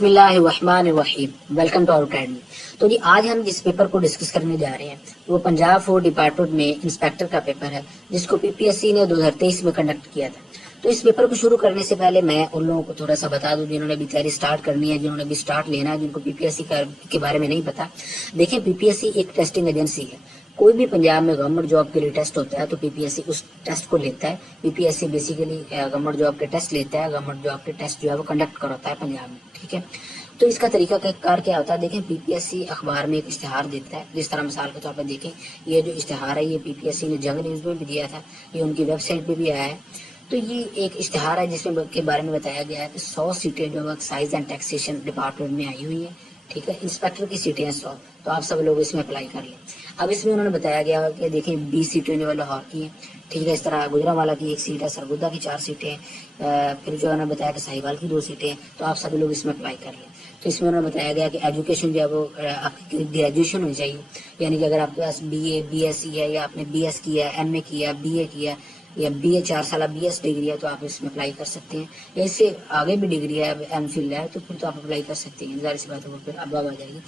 بسم اللہ الرحمن الرحیم، ویلکم ٹو آور اکیڈمی۔ تو جی آج ہم جس پیپر کو ڈسکس کرنے جا رہے ہیں وہ پنجاب فوڈ ڈپارٹمنٹ میں انسپیکٹر کا پیپر ہے، جس کو پی پی ایس سی نے 2023 میں کنڈکٹ کیا تھا۔ تو اس پیپر کو شروع کرنے سے پہلے میں ان لوگوں کو تھوڑا سا بتا دوں جنہوں نے بھی تیاری سٹارٹ کرنی ہے، جنہوں نے بھی سٹارٹ لینا ہے، جن کو پی پی ایس سی کے بارے میں نہیں پتا۔ دیکھیں، پی پی ایس سی ایک ٹیسٹنگ ایجنسی ہے۔ کوئی بھی پنجاب میں گورنمنٹ جاب کے لیے ٹیسٹ ہوتا ہے تو پی پی ایس سی اس ٹیسٹ کو لیتا ہے۔ P P S C basically government job کے ٹیسٹ لیتا ہے، گورنمنٹ جاب کے ٹیسٹ جو ہے وہ کنڈکٹ کرتا ہے پنجاب میں، ٹھیک ہے۔ تو اس کا طریقہ کار کیا ہوتا ہے؟ دیکھیں، پی پی ایس سی اخبار میں ایک اشتہار دیتا ہے، جس طرح مثال کے طور پر دیکھیں یہ جو اشتہار ہے یہ پی پی ایس سی نے جنگ نیوز میں بھی دیا تھا، یہ ان کی ویب سائٹ پہ بھی آیا ہے۔ تو یہ ایک اشتہار ہے جس میں کے بارے میں بتایا گیا ہے کہ 100 سیٹیں جو ایکسائز اینڈ ٹیکسیشن ڈپارٹمنٹ میں آئی ہوئی ہیں، ٹھیک ہے۔ انسپیکٹر کی سیٹیں ہیں 100، تو آپ سب لوگ اس میں اپلائی کر لیں۔ اب اس میں انہوں نے بتایا گیا کہ دیکھیں 20 سیٹیں جو لاہور کی ہیں، ٹھیک ہے۔ اس طرح گجرانوالہ کی 1 سیٹ ہے، سرگودا کی 4 سیٹیں ہیں، پھر جو انہوں نے بتایا کہ ساہیوال کی 2 سیٹیں ہیں، تو آپ سب لوگ اس میں اپلائی کر لیں۔ تو اس میں انہوں نے بتایا گیا کہ ایجوکیشن جو ہے وہ آپ کی گریجویشن ہونی چاہیے، یعنی کہ اگر آپ کے پاس B A B S C ہے، یا آپ نے بی ایس کیا ہے، ایم اے کیا، بی اے کیا، یا بی اے 4 سالہ بی ایس ڈگری ہے تو آپ اس میں اپلائی کر سکتے ہیں، یا اس سے آگے بھی ڈگری ہے، ایم فل ہے، تو پھر تو آپ اپلائی کر سکتے ہیں۔ ظاہر سی بات ہے وہ پھر اب آ جائے گی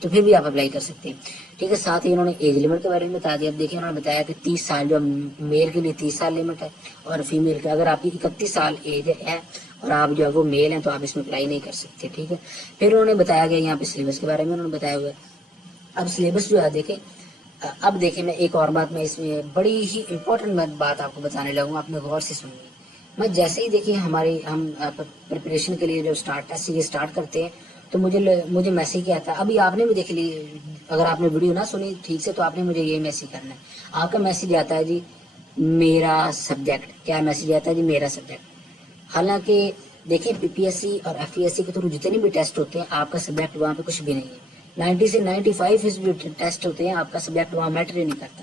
تو پھر بھی آپ اپلائی کر سکتے ہیں، ٹھیک ہے۔ ساتھ ہی انہوں نے ایج لمٹ کے بارے میں بتا دیا۔ اب دیکھیں، انہوں نے بتایا کہ 30 سال جو میل کے لیے 30 سال لمٹ ہے، اور فیمیل کے اگر آپ کی 31 سال ایج ہے اور آپ جو ہے وہ میل ہیں تو آپ اس میں اپلائی نہیں کر سکتے، ٹھیک ہے۔ پھر انہوں نے بتایا گیا یہاں پہ سلیبس کے بارے میں انہوں نے بتایا ہوا ہے۔ اب سلیبس جو ہے دیکھیں، اب دیکھیں میں ایک اور بات میں اس میں بڑی ہی امپورٹنٹ بات آپ کو بتانے لگوں، آپ نے غور سے سنیے۔ میں جیسے ہی دیکھیں ہم پریپریشن کے لیے جو ٹیسٹ یہ اسٹارٹ کرتے ہیں تو مجھے میسیج کیا تھا، ابھی آپ نے بھی دیکھ لی، اگر آپ نے ویڈیو نہ سنی ٹھیک سے تو آپ نے مجھے یہ میسیج کرنا ہے۔ آپ کا میسیج آتا ہے جی میرا سبجیکٹ، کیا میسیج آتا ہے جی میرا سبجیکٹ۔ حالانکہ دیکھیں پی پی ایس سی اور ایف ای ایس سی کے تھرو جتنے بھی ٹیسٹ ہوتے ہیں آپ کا سبجیکٹ وہاں پہ کچھ بھی نہیں ہے۔ 90 سے 95% جو ٹیسٹ ہوتے ہیں آپ کا سبجیکٹ وہاں میٹر ہی نہیں کرتا۔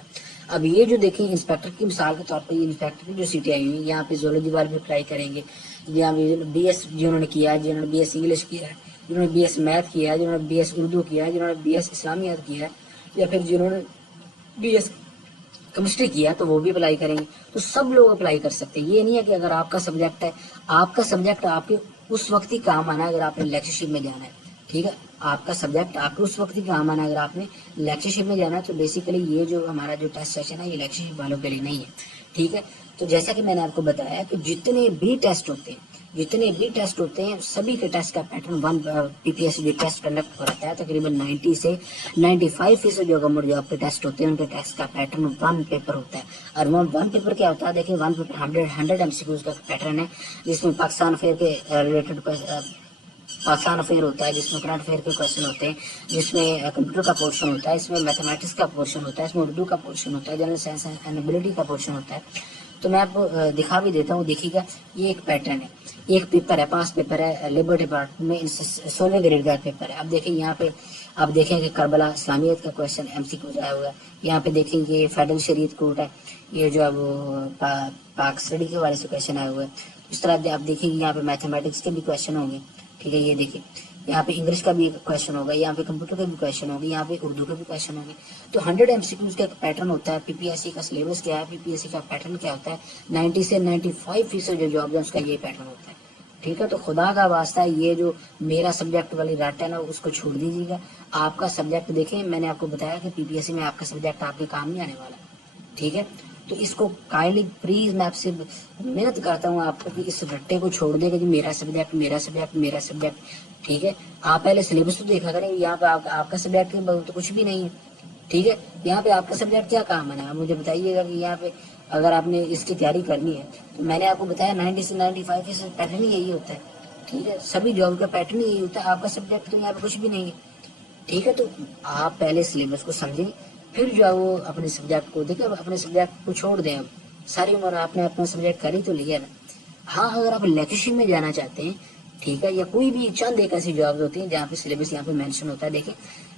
اب یہ جو دیکھیں انسپیکٹر کی مثال کے طور پر، یہ انسپیکٹر کی جو سیٹیں آئی ہوئی ہیں یہاں پہ زولوجی والے بھی اپلائی کریں گے، یہاں پہ بی ایس جنہوں نے کیا ہے، جنہوں نے بی ایس انگلش کیا ہے، جنہوں نے بی ایس میتھ کیا ہے، جنہوں نے بی ایس اردو کیا ہے، جنہوں نے بی ایس اسلامیات کیا ہے، یا پھر جنہوں نے بی ایس کیمسٹری کیا تو وہ بھی اپلائی کریں گے۔ تو سب لوگ اپلائی کر سکتے ہیں۔ یہ نہیں ہے کہ اگر آپ کا سبجیکٹ ہے، آپ کا سبجیکٹ آپ کے اس وقت ہی کام آنا ہے اگر آپ نے لیکچرشپ میں جانا ہے، ٹھیک ہے۔ آپ کا سبجیکٹ آپ کو اس وقت ہی کام آنا ہے اگر آپ نے لیکچرشپ میں جانا ہے۔ تو بیسیکلی یہ جو ہمارا جو ٹیسٹ سیشن ہے یہ لیکچرشپ والوں کے لیے نہیں ہے، ٹھیک ہے۔ تو جیسا کہ میں نے آپ کو بتایا کہ جتنے بھی ٹیسٹ ہوتے ہیں سبھی کے ٹیسٹ کا پیٹرن پی پی ایس سی جو ٹیسٹ کنڈکٹ کرتا ہے تقریباً 90 سے 95% جو گورنمنٹ جاب کے ٹیسٹ ہوتے ہیں ان کے ٹیسٹ کا پیٹرن 1 پیپر ہوتا ہے۔ اور وہ 1 پیپر کیا ہوتا ہے؟ دیکھیں 1 پیپر 100 ایم سی کیوز کا پیٹرن ہے، جس میں پاکستان افیئر کے ریلیٹڈ پاکستان افیئر ہوتا ہے، جس میں کرنٹ افیئر کے کوشچن ہوتے ہیں، جس میں کمپیوٹر کا پورشن ہوتا ہے، اس میں میتھمیٹکس کا پورشن ہوتا ہے، اس میں اردو کا پورشن ہوتا ہے، جنرل سائنس اینڈ ایبلٹی کا پورشن ہوتا ہے۔ تو میں آپ کو دکھا بھی دیتا ہوں، دیکھیے گا یہ ایک پیٹرن ہے، ایک پیپر ہے، 5 پیپر ہے لیبر ڈپارٹمنٹ میں 16 گریڈ کا پیپر ہے۔ اب دیکھیں یہاں پہ آپ دیکھیں کہ کربلا اسلامیت کا کوشچن ایم سی کیوز آیا ہوا ہے، یہاں پہ دیکھیں کہ فیڈرل شریعت کورٹ ہے، یہ جو ہے وہ پاک اسٹڈی کے والے سے کوشچن آئے ہوئے ہیں۔ اس طرح آپ دیکھیں کہ یہاں پہ میتھمیٹکس کے بھی کوشچن ہوں گے، ٹھیک ہے۔ یہ دیکھیں یہاں پہ انگلش کا بھی کوشچن ہوگا، یہاں پہ کمپیوٹر کا بھی کوشچن ہوگا، یہاں پہ اردو کا بھی کوشچن ہوگا۔ تو 100 ایم سی کیوز کا ایک پیٹرن ہوتا ہے۔ پی پی ایس سی کا سلیبس کیا ہے، پی پی ایس سی کا پیٹرن کیا ہوتا ہے؟ 90 سے 95% جو جاب ہے اس کا یہ پیٹرن ہوتا ہے، ٹھیک ہے۔ تو خدا کا واسطہ ہے یہ جو میرا سبجیکٹ والی رٹ ہے نا اس کو چھوڑ دیجیے گا۔ آپ کا سبجیکٹ دیکھیں، میں نے آپ کو بتایا کہ پی پی ایس سی میں آپ کا سبجیکٹ آپ کے کام نہیں آنے والا، ٹھیک ہے۔ تو اس کو کائنڈلی پلیز میں آپ سے محنت کرتا ہوں آپ کو کہ اس رٹے کو چھوڑ دے گا جی میرا سبجیکٹ میرا سبجیکٹ میرا سبجیکٹ، ٹھیک ہے۔ آپ پہلے سلیبس تو دیکھا کریں، یہاں پہ آپ کا سبجیکٹ تو کچھ بھی نہیں ہے، ٹھیک ہے۔ یہاں پہ آپ کا سبجیکٹ کیا کام ہے؟ مجھے بتائیے گا کہ یہاں پہ اگر آپ نے اس کی تیاری کرنی ہے تو میں نے آپ کو بتایا 90 سے 95% پیٹرن ہی یہی ہوتا ہے، ٹھیک ہے۔ سبھی جاب کا پیٹرن ہی یہی ہوتا ہے، آپ کا سبجیکٹ تو یہاں پہ کچھ بھی نہیں ہے، ٹھیک ہے۔ تو آپ پہلے سلیبس کو سمجھیں، پھر جو ہے وہ اپنے سبجیکٹ کو دیکھیں، اپنے سبجیکٹ کو چھوڑ دیں۔ اب ساری عمر آپ نے اپنا سبجیکٹ کر ہی تو لیا نا۔ ہاں اگر آپ لیکچرشپ میں جانا چاہتے ہیں، ٹھیک ہے، یا کوئی بھی چند ایک ایسی جاب ہوتی ہیں جہاں پہ سلیبس یہاں پہ مینشن ہوتا ہے، دیکھیں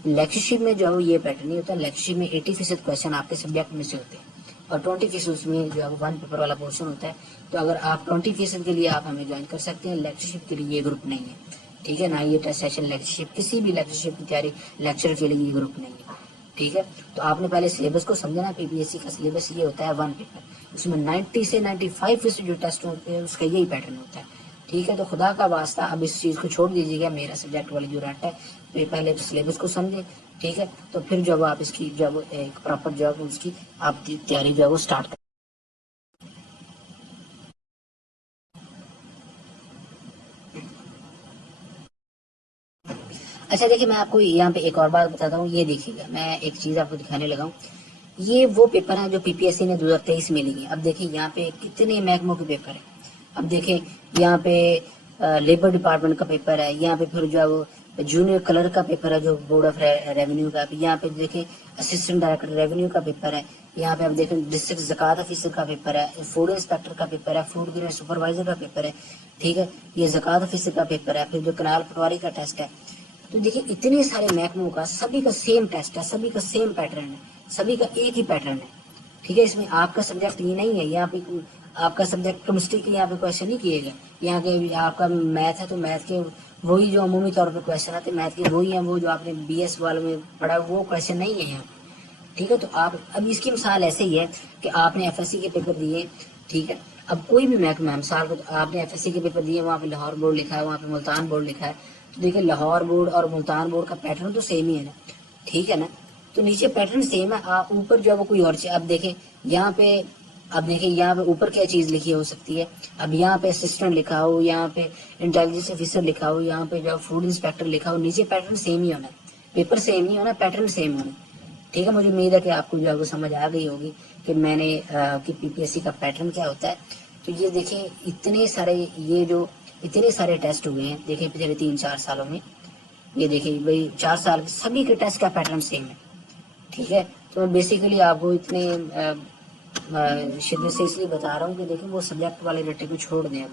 لیکچرشپ میں جو ہے وہ یہ پیٹرن نہیں ہوتا۔ لیکچرشپ میں 80% کوشچن آپ کے سبجیکٹ میں سے ہوتے ہیں اور 20% اس میں جو ہے وہ 1 پیپر والا پورشن ہوتا ہے۔ تو اگر آپ 20% کے لیے آپ ہمیں جوائن کر سکتے ہیں، لیکچرشپ کے لیے یہ گروپ نہیں ہے، ٹھیک ہے۔ نہ یہ ٹیسٹ سیشن لیکچرشپ، کسی بھی لیکچرشپ کی تیاری لیکچر کے لیے یہ گروپ نہیں ہے، ٹھیک ہے۔ تو آپ نے پہلے سلیبس کو سمجھنا، پی پی ایس سی کا سلیبس یہ ہوتا ہے 1 پیپر، اس میں 90 سے 95% جو ٹیسٹ ہوتے ہیں اس کا یہی پیٹرن ہوتا ہے، ٹھیک ہے، تو خدا کا واسطہ اب اس چیز کو چھوڑ دیجیے گا، میرا سبجیکٹ والی جو رٹ ہے، پہلے سلیبس کو سمجھیں، ٹھیک ہے، تو پھر جب آپ اس کی جب ایک پراپر جاب اس کی آپ تیاری جو ہے وہ اسٹارٹ کریں۔ اچھا دیکھیے، میں آپ کو یہاں پہ ایک اور بات بتاتا ہوں، یہ دیکھیے گا، میں ایک چیز آپ کو دکھانے لگا ہوں، یہ وہ پیپر ہیں جو پی پی ایس سی نے 2023 میں لیے۔ اب دیکھیں یہاں پہ کتنے محکموں کے پیپر ہیں، اب دیکھیں یہاں پہ لیبر ڈپارٹمنٹ کا پیپر ہے، یہاں پہ پھر جو ہے وہ جونیئر کلر کا پیپر ہے جو بورڈ آف ریونیو کا، یہاں پہ دیکھیں اسسٹنٹ ڈائریکٹر ریونیو کا پیپر ہے، یہاں پہ آپ دیکھیں ڈسٹرکٹ زکوٰۃ آفیسر کا پیپر ہے، فوڈ انسپیکٹر کا پیپر ہے، فوڈ گرین سپروائزر کا پیپر ہے، ٹھیک ہے، یہ زکوٰۃ آفیسر کا پیپر ہے، پھر جو کنال پٹواری کا ٹیسٹ ہے۔ تو دیکھیں اتنے سارے محکموں کا سبھی کا سیم ٹیسٹ ہے، سبھی کا سیم پیٹرن ہے، سبھی کا ایک ہی پیٹرن ہے، ٹھیک ہے، اس میں آپ کا سبجیکٹ یہ نہیں ہے، یہاں پہ آپ کا سبجیکٹ کیمسٹری کے لیے یہاں پہ کویشچن نہیں کیے گا، یہاں کے آپ کا میتھ ہے تو میتھ کے وہی جو عمومی طور پہ کویشچن آتے ہیں میتھ کے وہی ہیں، وہ جو آپ نے بی ایس والے میں پڑھا وہ کویشچن نہیں ہے یہاں، ٹھیک ہے۔ تو آپ اب اس کی مثال ایسے ہی ہے کہ آپ نے ایف ایس سی کے پیپر دیے، ٹھیک ہے، اب کوئی بھی محکمہ مثال کو آپ نے ایف ایس سی کے پیپر دیے، وہاں پہ لاہور بورڈ لکھا ہے، وہاں پہ ملتان بورڈ لکھا ہے، تو دیکھیں لاہور بورڈ اور ملتان بورڈ کا پیٹرن تو سیم ہی ہے نا، ٹھیک ہے نا، تو نیچے پیٹرن سیم ہے، آپ اوپر جو ہے وہ کوئی اور چیز، اب دیکھیں یہاں پہ، اب دیکھیں یہاں پہ اوپر کیا چیز لکھی ہو سکتی ہے، اب یہاں پہ اسسٹنٹ لکھا ہو، یہاں پہ انٹیلیجنس آفیسر لکھا ہو، یہاں پہ جو فوڈ انسپیکٹر لکھا ہو، نیچے پیٹرن سیم ہی ہونا ہے، پیپر سیم ہی ہونا، پیٹرن سیم ہونا، ٹھیک ہے۔ مجھے امید ہے کہ آپ کو جو ہے وہ سمجھ آ گئی ہوگی کہ میں نے کہ پی پی ایس سی کا پیٹرن کیا ہوتا ہے۔ تو یہ دیکھیں اتنے سارے، یہ جو اتنے سارے ٹیسٹ ہوئے ہیں دیکھیں پچھلے 3-4 سالوں میں، یہ دیکھیں بھائی 4 سال سبھی کے ٹیسٹ کا پیٹرن سیم ہے، ٹھیک ہے۔ تو میں بیسیکلی آپ کو اتنے شدت سے اس لیے بتا رہا ہوں کہ دیکھیں وہ سبجیکٹ والے رٹے کو چھوڑ دیں اب،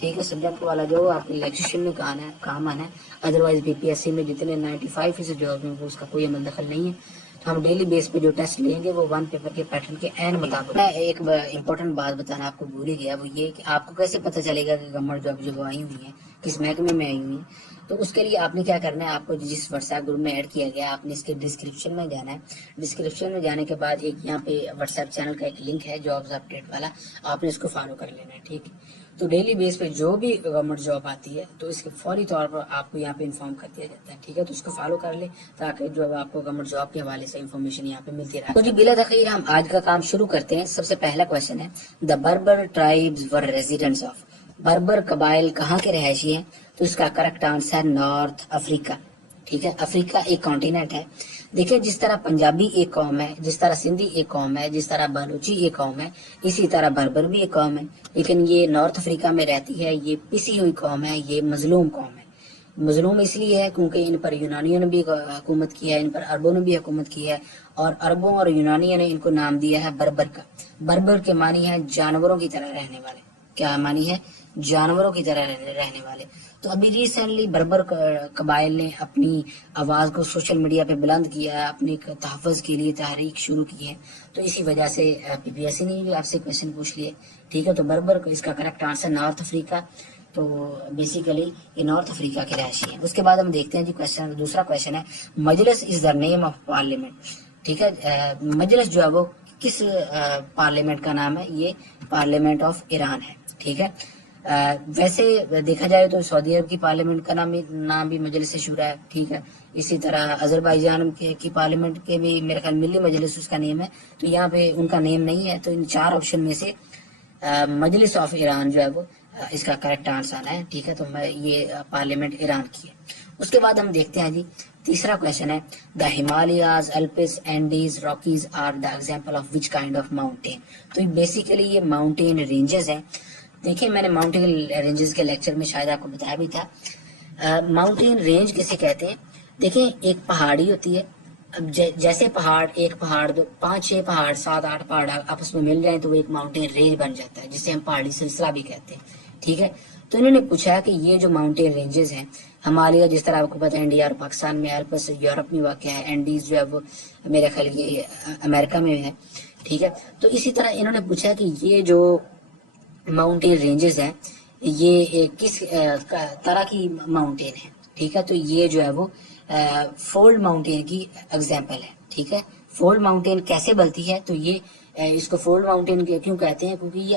ٹھیک ہے، سبجیکٹ والا جو آپ کے الیکٹریشین میں کام آنا ہے، ادروائز پی پی ایس سی میں جتنے 95% جاب ہیں وہ اس کا کوئی عمل دخل نہیں ہے۔ تو ہم ڈیلی بیس پہ جو ٹیسٹ لیں گے وہ 1 پیپر کے پیٹرن کے عین مطابق۔ میں ایک امپورٹنٹ بات بتانا آپ کو بھول ہی گیا، وہ یہ کہ آپ کو کیسے پتہ چلے گا کہ گورنمنٹ جاب جو آئی ہوئی ہیں کس محکمے میں آئی ہوئی ہیں۔ تو اس کے لیے آپ نے کیا کرنا ہے، آپ کو جس واٹس ایپ گروپ میں ایڈ کیا گیا آپ نے اس کے ڈسکرپشن میں جانا ہے، ڈسکرپشن میں جانے کے بعد ایک یہاں پہ واٹس ایپ چینل کا ایک لنک ہے جابز اپڈیٹ والا، آپ نے اس کو فالو کر لینا ہے، ٹھیک ہے۔ تو ڈیلی بیس پہ جو بھی گورنمنٹ جاب آتی ہے تو اس کے فوری طور پر آپ کو یہاں پہ انفارم کر دیا جاتا ہے، ٹھیک ہے، تو اس کو فالو کر لیں تاکہ جو آپ کو گورنمنٹ جاب کے حوالے سے انفارمیشن یہاں پہ ملتی رہے۔ تو جی بلا تاخیر ہم آج کا کام شروع کرتے ہیں۔ سب سے پہلا کویشچن ہے، the Berber tribes were residents of, Berber قبائل کہاں کے رہائشی ہیں؟ تو اس کا کریکٹ آنسر نارتھ افریقہ، ٹھیک ہے، افریقہ ایک کانٹیننٹ ہے۔ دیکھیں جس طرح پنجابی ایک قوم ہے، جس طرح سندھی ایک قوم ہے، جس طرح بلوچی ایک قوم ہے، اسی طرح بربر بھی ایک قوم ہے، لیکن یہ نارتھ افریقہ میں رہتی ہے، یہ پسی ہوئی قوم ہے، یہ مظلوم قوم ہے۔ مظلوم اس لیے ہے کیونکہ ان پر یونانیوں نے بھی حکومت کی ہے، ان پر عربوں نے بھی حکومت کی ہے، اور عربوں اور یونانیوں نے ان کو نام دیا ہے بربر کا۔ بربر کے معنی ہے جانوروں کی طرح رہنے والے، کیا معنی ہے؟ جانوروں کی طرح رہنے والے۔ تو ابھی ریسنٹلی بربر قبائل نے اپنی آواز کو سوشل میڈیا پہ بلند کیا ہے، اپنے تحفظ کے لیے تحریک شروع کی ہے، تو اسی وجہ سے پی پی ایس سی نے بھی آپ سے کویشچن پوچھ لیے، ٹھیک ہے۔ تو بربر کو اس کا کریکٹ آنسر نارتھ افریقہ، تو بیسیکلی یہ نارتھ افریقہ کے رہائشی ہیں۔ اس کے بعد ہم دیکھتے ہیں جی کویشچن، دوسرا کویشچن ہے، مجلس از دا نیم آف پارلیمنٹ، ٹھیک ہے، مجلس جو ہے وہ کس پارلیمنٹ کا نام ہے؟ یہ پارلیمنٹ آف ایران ہے، ٹھیک ہے۔ ویسے دیکھا جائے تو سعودی عرب کی پارلیمنٹ کا نام بھی مجلس شورا ہے، ٹھیک ہے، اسی طرح آذربائیجان کی پارلیمنٹ کے بھی میرے خیال ملی مجلس اس کا نیم ہے، تو یہاں پہ ان کا نیم نہیں ہے، تو ان 4 آپشن میں سے مجلس آف ایران جو ہے وہ اس کا کریکٹ آنسر آنا ہے، ٹھیک ہے، تو یہ پارلیمنٹ ایران کی ہے۔ اس کے بعد ہم دیکھتے ہیں جی تیسرا کویشچن ہے، the Himalayas Alps Andes Rockies are the example of which kind of mountain? تو بیسیکلی یہ ماؤنٹین رینجز ہیں۔ دیکھیں میں نے ماؤنٹین رینجز کے لیکچر میں شاید آپ کو بتایا بھی تھا، ماؤنٹین رینج کسے کہتے ہیں؟ دیکھیں ایک پہاڑی ہوتی ہے، اب جیسے پہاڑ، ایک پہاڑ، 5-6 پہاڑ، 7-8 پہاڑ آپس میں مل جائیں تو وہ ایک ماؤنٹین رینج بن جاتا ہے، جسے ہم پہاڑی سلسلہ بھی کہتے ہیں، ٹھیک ہے۔ تو انہوں نے پوچھا کہ یہ جو ماؤنٹین رینجز ہیں، ہمالیہ جس طرح آپ کو پتہ ہے انڈیا اور پاکستان میں، الپس یورپ میں واقع ہے، اینڈیز جو ہے وہ میرے خیال یہ امریکہ میں ہے، ٹھیک ہے۔ تو اسی طرح انہوں نے پوچھا کہ یہ جو ماؤنٹین رینجز ہیں یہ کس طرح کی ماؤنٹین ہے، ٹھیک ہے۔ تو یہ جو ہے وہ فولڈ ماؤنٹین کی ایگزامپل ہے، ٹھیک ہے۔ فولڈ ماؤنٹین کیسے بنتی ہے؟ تو یہ اس کو فولڈ ماؤنٹین کیوں کہتے ہیں؟ کیونکہ یہ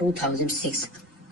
2006।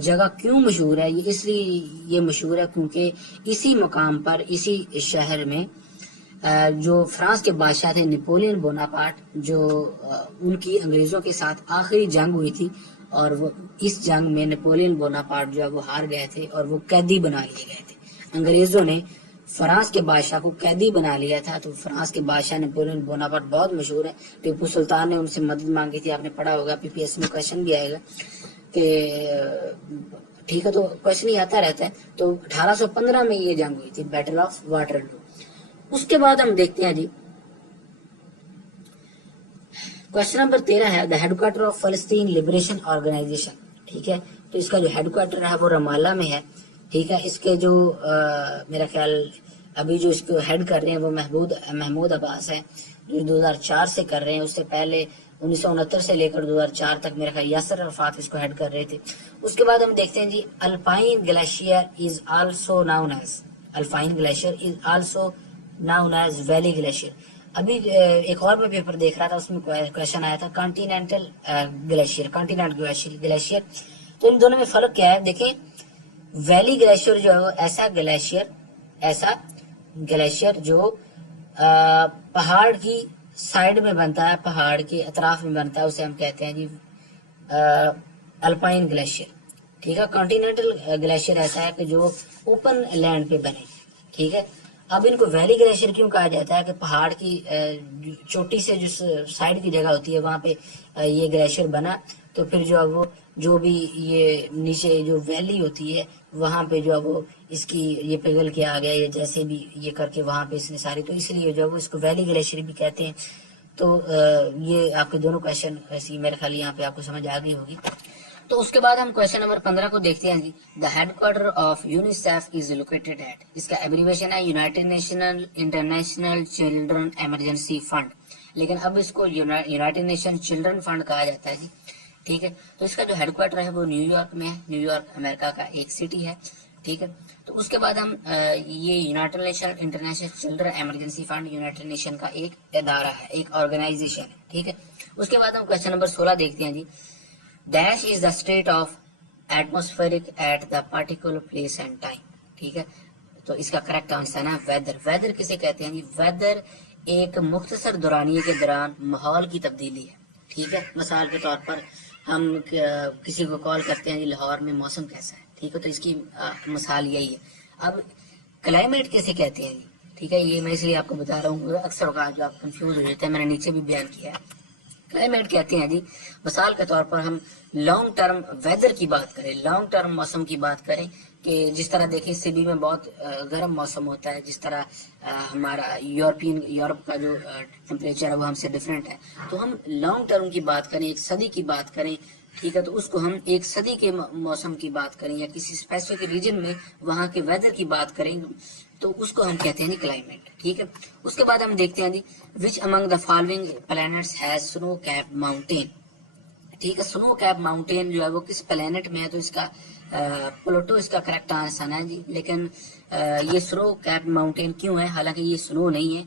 جگہ کیوں مشہور ہے؟ یہ اس لیے یہ مشہور ہے کیونکہ اسی مقام پر، اسی شہر میں جو فرانس کے بادشاہ تھے نیپولین بوناپارٹ، جو ان کی انگریزوں کے ساتھ آخری جنگ ہوئی تھی، اور وہ اس جنگ میں نیپولین بوناپارٹ جو ہے وہ ہار گئے تھے اور وہ قیدی بنا لیے گئے تھے۔ انگریزوں نے فرانس کے بادشاہ کو قیدی بنا لیا تھا، تو فرانس کے بادشاہ نیپولین بوناپارٹ بہت مشہور ہے۔ ٹیپو سلطان نے ان سے مدد مانگی تھی، آپ نے پڑھا ہوگا، PPSC میں کویشچن بھی آئے گا کہ ٹھیک ہے، تو کویشچن ہی آتا رہتا ہے۔ تو 1815 میں یہ جنگ ہوئی تھی، بیٹل آف واٹرلو۔ اس کے بعد ہم دیکھتے ہیں جی کوشچن نمبر 13 ہے دا ہیڈ کوارٹر آف فلسطین لبریشن آرگنائزیشن، ٹھیک ہے۔ تو اس کا جو ہیڈ کوارٹر ہے وہ رمالہ میں ہے، ٹھیک ہے۔ اس کے جو میرا خیال ابھی جو اس کو ہیڈ کر رہے ہیں وہ محمود عباس ہیں، جو 2004 سے کر رہے ہیں۔ اس سے پہلے 1969 سے لے کر 2004 تک میرا خیال یاسر عرفات اس کو ہیڈ کر رہے تھے۔ اس کے بعد ہم دیکھتے ہیں جی alpine glacier is also known as, alpine glacier is also known as valley glacier. ابھی ایک اور میں پیپر دیکھ رہا تھا، اس میں کویشچن آیا تھا کانٹیننٹل گلیشیئر، کانٹیننٹ گلیشیئر۔ تو ان دونوں میں فرق کیا ہے؟ دیکھیں، ویلی گلیشیئر جو ہے وہ ایسا گلیشیئر جو پہاڑ کی سائڈ میں بنتا ہے، پہاڑ کے اطراف میں بنتا ہے، اسے ہم کہتے ہیں جی الپائن گلیشیئر، ٹھیک ہے۔ کانٹیننٹل گلیشیئر ایسا ہے کہ جو اوپن لینڈ پہ بنے، ٹھیک ہے۔ اب ان کو ویلی گلیشیئر کیوں کہا جاتا ہے؟ کہ پہاڑ کی چوٹی سے جو سائڈ کی جگہ ہوتی ہے وہاں پہ یہ گلیشیئر بنا، تو پھر جو ہے وہ جو بھی یہ نیچے جو ویلی ہوتی ہے وہاں پہ جو ہے وہ اس کی یہ پگھل کے آ گیا، یا جیسے بھی یہ کر کے وہاں پہ اس نے ساری، تو اس لیے جو ہے وہ اس کو ویلی گلیشیئر بھی کہتے ہیں۔ تو یہ آپ کے دونوں کویشچن ایسی میرے خیال یہاں پہ آپ کو سمجھ آ گئی ہوگی۔ تو اس کے بعد ہم کویشچن نمبر 15 کو دیکھتے ہیں جی the headquarter of UNICEF is located at, اس کا ایبریویشن ہے united national international children emergency fund, لیکن اب اس کو یونائٹڈ نیشن چلڈرن فنڈ کہا جاتا ہے جی، ٹھیک ہے۔ تو اس کا جو ہیڈ کوارٹر ہے وہ نیو یارک میں ہے، نیو یارک امریکہ کا ایک سٹی ہے، ٹھیک ہے۔ تو اس کے بعد ہم یہ United nation international children emergency fund United nation کا ایک ادارہ ہے، ایک آرگنائزیشن ہے، ٹھیک ہے۔ اس کے بعد ہم کویشچن نمبر 16 دیکھتے ہیں جی dash is the state of atmospheric at the particular place and time, ٹھیک ہے۔ تو اس کا کریکٹ آنسر ہے ویدر۔ ویدر کسے کہتے ہیں جی؟ ویدر ایک مختصر دورانیے کے دوران ماحول کی تبدیلی ہے، ٹھیک ہے۔ مثال کے طور پر ہم کسی کو کال کرتے ہیں جی لاہور میں موسم کیسا ہے، ٹھیک ہے، تو اس کی مثال یہی ہے۔ اب کلائمیٹ کیسے کہتے ہیں جی، ٹھیک ہے، یہ میں اس لیے آپ کو بتا رہا ہوں، اکثر اوقات جو آپ کنفیوز ہو جاتے ہیں، میں نے نیچے بھی بیان کیا ہے۔ کلائمیٹ کہتے ہیں جی مثال کے طور پر ہم لانگ ٹرم ویدر کی بات کریں، لانگ ٹرم موسم کی بات کریں، کہ جس طرح دیکھیں سبی میں بہت گرم موسم ہوتا ہے، جس طرح ہمارا یورپ کا جو ٹیمپریچر ہے وہ ہم سے ڈفرینٹ ہے، تو ہم لانگ ٹرم کی بات کریں، ایک صدی کی بات کریں، ٹھیک ہے، تو اس کو ہم ایک صدی کے موسم کی بات کریں، یا کسی اسپیسیفک ریجن میں وہاں کے ویدر کی بات کریں، تو اس کو ہم کہتے ہیں جی کلائمیٹ، ٹھیک ہے۔ اس کے بعد ہم دیکھتے ہیں جی which among the following plants has سنو کیپ ماؤنٹین، ٹھیک ہے۔ سنو کیپ ماؤنٹین جو ہے وہ کس پلانٹ میں ہے؟ تو اس کا پلوٹو اس کا کریکٹ آنسر ہے جی، لیکن یہ سنو کیپ ماؤنٹین کیوں ہے؟ حالانکہ یہ سنو نہیں ہے،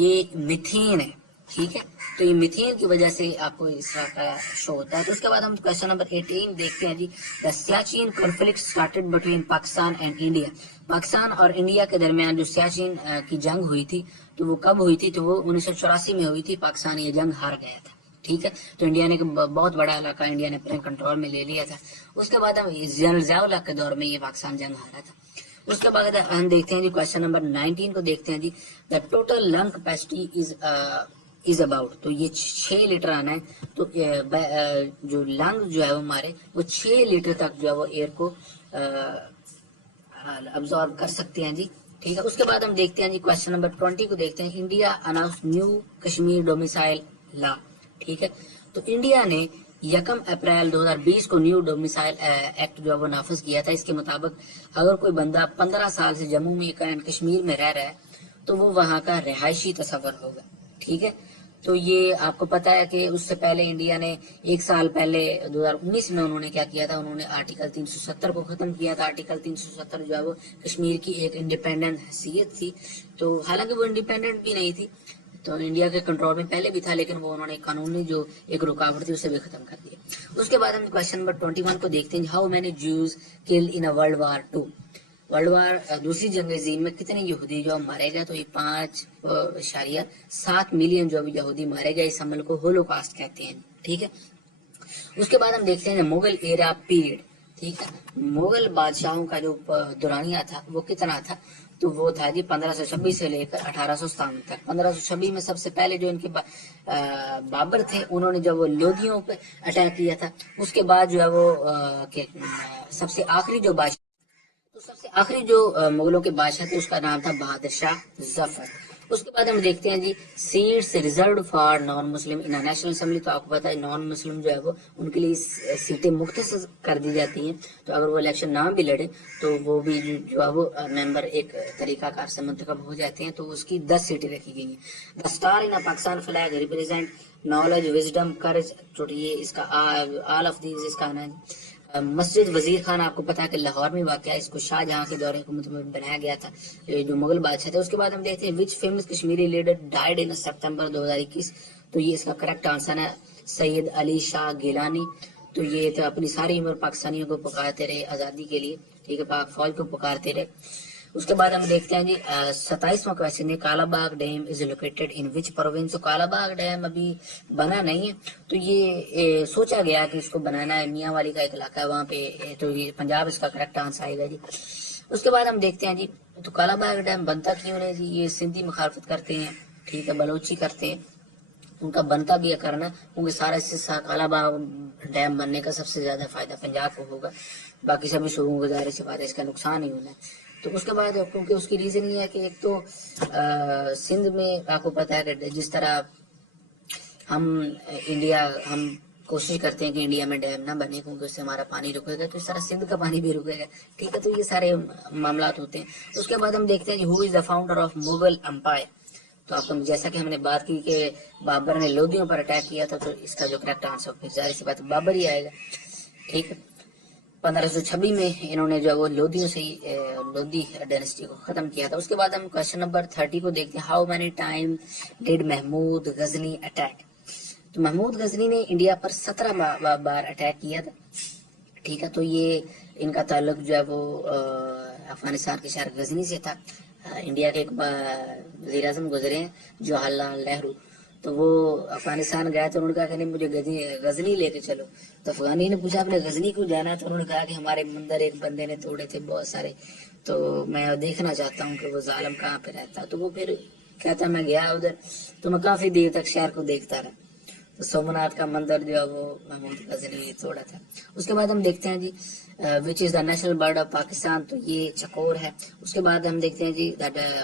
یہ میتھین ہے، ٹھیک ہے۔ تو یہ میتھین کی وجہ سے آپ کو اس طرح کا شو ہوتا ہے۔ تو اس کے بعد ہم کویشچن نمبر 18 دیکھتے ہیں جی the Siachen conflict started between Pakistan and India, Pakistan اور انڈیا کے درمیان جو سیاچین کی جنگ ہوئی تھی تو وہ کب ہوئی تھی؟ تو وہ 1984 میں ہوئی تھی، پاکستان یہ جنگ ہار گیا تھا، ٹھیک ہے۔ تو انڈیا نے بہت بڑا علاقہ انڈیا نے اپنے کنٹرول میں لے لیا تھا۔ اس کے بعد ہم جنرل ضیاء الحق کے دور میں یہ پاکستان جنگ ہارا تھا۔ اس کے بعد ہم دیکھتے ہیں جی کویشچن نمبر 19 کو دیکھتے ہیں جی the total lung capacity is about, تو یہ 6 لیٹر آنا ہے، تو جو لنگ جو ہے ہمارے وہ 6 لیٹر تک جو ہے وہ ایئر کو ابزارب کر سکتے ہیں جی، ٹھیک ہے۔ اس کے بعد ہم دیکھتے ہیں جی کویشچن نمبر 20 کو دیکھتے ہیں India announce new Kashmir domicile law, ٹھیک ہے۔ تو انڈیا نے 1 اپریل 2020 کو نیو ڈومیسائل ایکٹ جو ہے وہ نافذ کیا تھا۔ اس کے مطابق اگر کوئی بندہ 15 سال سے جموں میں کشمیر میں رہ رہا ہے تو وہ وہاں کا رہائشی تصور ہوگا، ٹھیک ہے۔ تو یہ آپ کو پتا ہے کہ اس سے پہلے انڈیا نے 1 سال پہلے 2019 میں انہوں نے کیا کیا تھا؟ انہوں نے آرٹیکل 370 کو ختم کیا تھا۔ آرٹیکل 370 جو ہے وہ کشمیر کی ایک انڈیپینڈنٹ حیثیت تھی، تو حالانکہ وہ انڈیپینڈنٹ بھی نہیں تھی، تو انڈیا کے کنٹرول میں پہلے بھی تھا، لیکن وہ انہوں نے قانونی جو ایک رکاوٹ تھی اسے بھی ختم کر دیا. اس کے بعد ہم کوشچن نمبر 21 کو دیکھتے ہیں. How many Jews killed in World War 2. World War دوسری جنگ عظیم میں کتنے یہودی جو مارے گئے؟ تو یہ 5.7 ملین جو یہودی مارے گئے. اس عمل کو ہولوکاسٹ کہتے ہیں. ٹھیک ہے. اس کے بعد ہم دیکھتے ہیں مغل ایرا پیریڈ. ٹھیک ہے. مغل بادشاہوں کا جو دورانیہ تھا وہ کتنا تھا؟ تو وہ تھا جی 1526 سے لے کر 1857 تک. 1526 میں سب سے پہلے جو ان کے بابر تھے انہوں نے جب وہ لودھیوں پہ اٹیک کیا تھا. اس کے بعد جو ہے وہ سب سے آخری جو مغلوں کے بادشاہ تھے اس کا نام تھا بہادر شاہ ظفر. اس کے بعد ہم دیکھتے ہیں جی seats reserved for non Muslim in national assembly. تو آپ کو پتا ہے نان مسلم جو ہے وہ ان کے لیے سیٹیں مختصر کر دی جاتی ہیں. تو اگر وہ الیکشن نہ بھی لڑے تو وہ بھی جو ہے وہ ممبر ایک طریقہ کار سے منتخب ہو جاتے ہیں. تو اس کی 10 سیٹیں رکھی گئی ہیں. The star in Pakistan flag represent knowledge wisdom courage. یہ اس کا آل آف دیز اس کا نام. مسجد وزیر خان آپ کو پتا ہے کہ لاہور میں واقع ہے. اس کو شاہ جہاں کے دور حکومت میں بنایا گیا تھا جو مغل بادشاہ تھے. اس کے بعد ہم دیکھتے ہیں which famous Kashmiri leader died in September 2021. تو یہ اس کا کریکٹ آنسر ہے سید علی شاہ گیلانی. تو یہ تو اپنی ساری عمر پاکستانیوں کو پکارتے رہے آزادی کے لیے. ٹھیک ہے. پاک فوج کو پکارتے رہے. اس کے بعد ہم دیکھتے ہیں جی 27واں کوشچن ہے Kala Bagh dam is located in which province. Kala Bagh dam ابھی بنا نہیں ہے. تو یہ سوچا گیا کہ اس کو بنانا ہے. میاں والی کا ایک علاقہ ہے وہاں پہ. تو یہ پنجاب اس کا کریکٹ آنسر آئے گا جی. اس کے بعد ہم دیکھتے ہیں جی تو کالا باغ ڈیم بنتا کیوں نہیں جی؟ یہ سندھی مخالفت کرتے ہیں. ٹھیک ہے. بلوچی کرتے ہیں. ان کا بنتا بھی ہے کرنا کیونکہ سارا کالا باغ ڈیم بننے کا سب سے زیادہ فائدہ پنجاب کو ہوگا. باقی سبھی صوبوں کو ظاہر سی بات ہے اس کا نقصان ہی ہونا ہے. تو اس کے بعد کیونکہ اس کی ریزن یہ ہے کہ ایک تو سندھ میں آپ کو پتا ہے کہ جس طرح ہم کوشش کرتے ہیں کہ انڈیا میں ڈیم نہ بنے کیونکہ اس سے ہمارا پانی رکے گا. تو اس طرح سندھ کا پانی بھی رکے گا. ٹھیک ہے. تو یہ سارے معاملات ہوتے ہیں. اس کے بعد ہم دیکھتے ہیں کہ who is the founder of Mughal empire. تو آپ کو جیسا کہ ہم نے بات کی کہ بابر نے لودھیوں پر اٹیک کیا تھا تو اس کا جو کریکٹ آنسر پھر ظاہر سی بات بابر ہی آئے گا. ٹھیک ہے. 1526 میں انہوں نے جو وہ لودھیوں سے ہی لودھی ڈائنسٹی کو ختم کیا تھا. اس کے بعد ہم کوشچن نمبر 30 کو دیکھتے ہیں. How many time did Mahmud Ghazni attack. تو محمود غزنی نے انڈیا پر 17 بار اٹیک کیا تھا. ٹھیک ہے. تو یہ ان کا تعلق جو ہے وہ افغانستان کے شہر غزنی سے تھا. انڈیا کے ایک وزیر اعظم گزرے ہیں جواہر لال نہرو. تو وہ افغانستان گیا تو انہوں نے کہا کہ نہیں مجھے غزنی لے کے چلو. تو افغانی نے پوچھا آپ نے غزنی کیوں جانا ہے؟ تو انہوں نے کہا کہ ہمارے مندر ایک بندے نے توڑے تھے بہت سارے. تو میں دیکھنا چاہتا ہوں کہ وہ ظالم کہاں پہ رہتا. تو وہ پھر کہتا میں گیا ادھر تو میں کافی دیر تک شہر کو دیکھتا رہا. تو سومناتھ کا مندر جو ہے وہ محمود غزنی نے توڑا تھا. اس کے بعد ہم دیکھتے ہیں جی وچ از دا نیشنل برڈ آف پاکستان. تو یہ چکور ہے. اس کے بعد ہم دیکھتے ہیں جی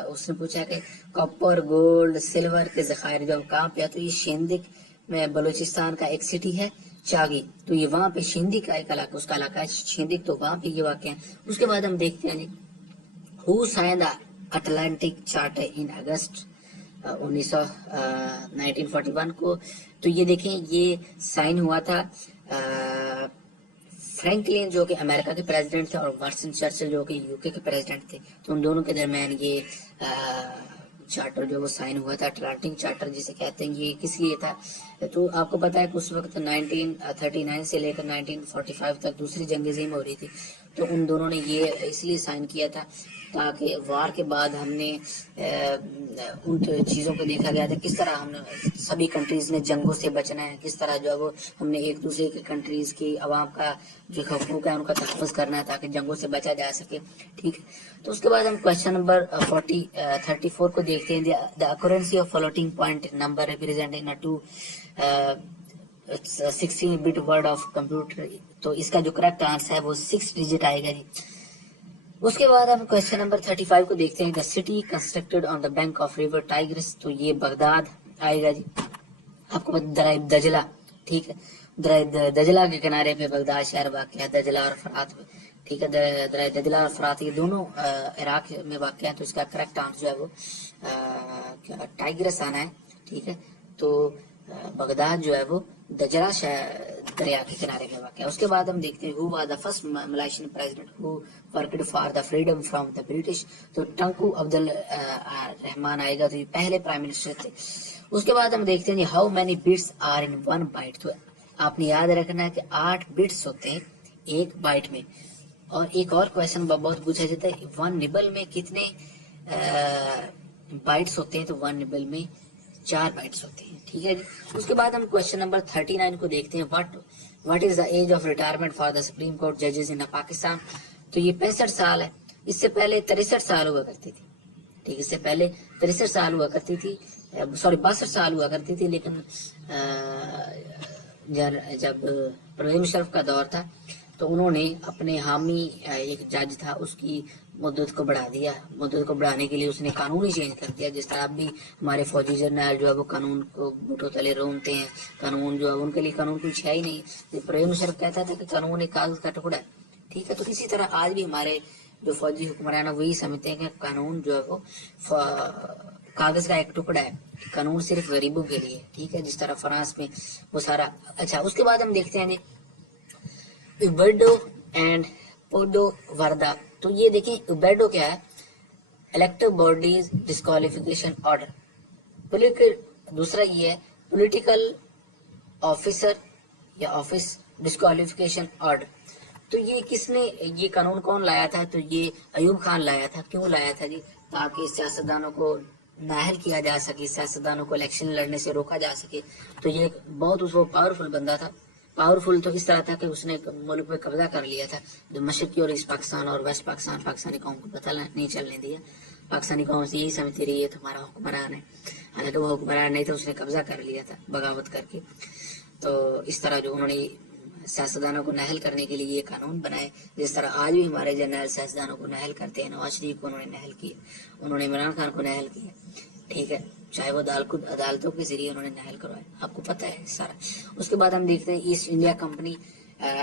اس نے پوچھا کہ کاپر گولڈ سلور کے ذخائر جو کہاں پہ ہے؟ تو یہ شیندک میں بلوچستان کا ایک سٹی ہے چاگی. تو یہ وہاں پہ شیندک کا ایک علاقہ اس کا علاقہ ہے شیندک. تو وہاں پہ یہ واقع ہے. اس کے بعد ہم دیکھتے ہیں جی ہو سائن دا اٹلانٹک چارٹر ان اگست 1941 کو. تو یہ دیکھیں یہ سائن ہوا تھا فرینکلن جو کہ امریکہ کے پریزیڈنٹ تھے اور وارسن چرچل جو کہ یو کے پریزیڈنٹ تھے. تو ان دونوں کے درمیان یہ چارٹر جو وہ سائن ہوا تھا اٹلانٹک چارٹر جسے کہتے ہیں. یہ کس لیے تھا؟ تو آپ کو پتا ہے کہ اس وقت 1939 سے لے کر 1945 تک دوسری جنگ عظیم ہو رہی تھی. تو ان دونوں نے یہ اس لیے سائن کیا تھا تاکہ وار کے بعد ہم نے ان چیزوں کو دیکھا گیا تھا کس طرح ہم سبھی کنٹریز نے جنگوں سے بچنا ہے. کس طرح جو ہے وہ ہم نے ایک دوسرے کے کنٹریز کی عوام کا جو حقوق ہے ان کا تحفظ کرنا ہے تاکہ جنگوں سے بچا جا سکے. ٹھیک ہے. تو اس کے بعد ہم کوشچن نمبر 34 کو دیکھتے ہیں. The accuracy of floating point number representing 16 bit word of computer. تو اس کا جو کریکٹ آنسر ہے وہ 6 ڈیجٹ آئے گا جی. اس کے بعد ہم کوشچن نمبر 35 کو دیکھتے ہیں. The city constructed on the bank of river Tigris. تو یہ بغداد آئے گا جی. آپ کو درائب دجلہ. ٹھیک ہے. دجلہ کے کنارے پہ بغداد شہر واقع ہے. دجلہ اور فرات. ٹھیک ہے. درائب دجلہ اور فرات یہ دونوں عراق میں واقع ہیں. تو اس کا کریکٹ آنسر جو ہے وہ ٹائگرس آنا ہے. ٹھیک ہے. تو بغداد جو ہے وہ دجلہ دریا کے کنارے میں واقع ہے. اس کے بعد ہم دیکھتے ہیں who was the first Malaysian president who worked for the freedom from the British. تو ٹنکو عبد الرحمان آئے گا, تو یہ پہلے پرائم منسٹر تھے. اس کے بعد ہم دیکھتے ہیں how many bits are in one byte. تو آپ نے یاد رکھنا ہے کہ 8 بٹس ہوتے ہیں ایک بائٹ میں. اور ایک اور کویشچن بہت پوچھا جاتا ہے 1 نبل میں کتنے بائٹس ہوتے ہیں, تو 1 نبل میں 4 بائٹس ہوتے ہیں. ٹھیک ہے جی. اس کے بعد ہم کویشچن نمبر 39 کو دیکھتے ہیں what is the age of retirement for the Supreme Court judges in Pakistan. تو یہ 65 سال ہے. اس سے پہلے 63 سال ہوا کرتی تھی. ٹھیک, اس سے پہلے 63 سال ہوا کرتی تھی, 62 سال ہوا کرتی تھی. لیکن جب پرویز مشرف کا دور تھا تو انہوں نے اپنے حامی ایک جج تھا اس کی مدت کو بڑھا دیا. مدت کو بڑھانے کے لیے اس نے قانون ہی چینج کر دیا. جس طرح اب بھی ہمارے فوجی جرنیل جو ہے وہ قانون کو بوٹوں تلے رومتے ہیں, قانون جو ہے ان کے لیے قانون کچھ ہے ہی نہیں. پرویز مشرف کہتا تھا کہ قانون ایک کاغذ کا ٹکڑا ہے. ٹھیک ہے, تو اسی طرح آج بھی ہمارے جو فوجی حکمران وہی سمجھتے ہیں کہ قانون جو ہے وہ کاغذ کا ایک ٹکڑا ہے, قانون صرف غریبوں کے لیے. ٹھیک ہے, جس طرح فرانس میں وہ سارا. اچھا, اس کے بعد ہم دیکھتے ہیں اوبیڈو اینڈ پوڈو وردا. تو یہ دیکھیں اوبیڈو کیا ہے, الیکٹو باڈیز ڈسکوالیفیکیشن آرڈر. دوسرا یہ ہے پولیٹیکل آفیسر یا آفس ڈسکوالیفیکیشن آرڈر. تو یہ کس نے, یہ قانون کون لایا تھا؟ تو یہ ایوب خان لایا تھا. کیوں لایا تھا جی؟ تاکہ سیاستدانوں کو نااہل کیا جا سکے, سیاستدانوں کو الیکشن لڑنے سے روکا جا سکے. تو یہ بہت اس کو پاورفل بندہ تھا. پاورفل تو اس طرح تھا کہ اس نے ملک پہ قبضہ کر لیا تھا. جو مشرقی اور ایسٹ پاکستان اور ویسٹ پاکستان, پاکستانی قوم کو پتہ نہیں چلنے دیا. پاکستانی قوم سے یہی سمجھتی رہی ہے تو ہمارا حکمران ہے, حالانکہ وہ حکمران نہیں تھا, اس نے قبضہ کر لیا تھا بغاوت کر کے. تو اس طرح جو انہوں نے سیاستدانوں کو نااہل کرنے کے لیے یہ قانون بنائے. جس طرح آج بھی ہمارے جرنیل سیاستدانوں کو نااہل کرتے ہیں. نواز شریف کو انہوں نے نااہل کیا, انہوں نے عمران خان کو نااہل کیا. ٹھیک ہے, چاہے وہ عدالتوں کے ذریعے انہوں نے نااہل کروایا, آپ کو پتہ ہے سارا. اس کے بعد ہم دیکھتے ہیں East India company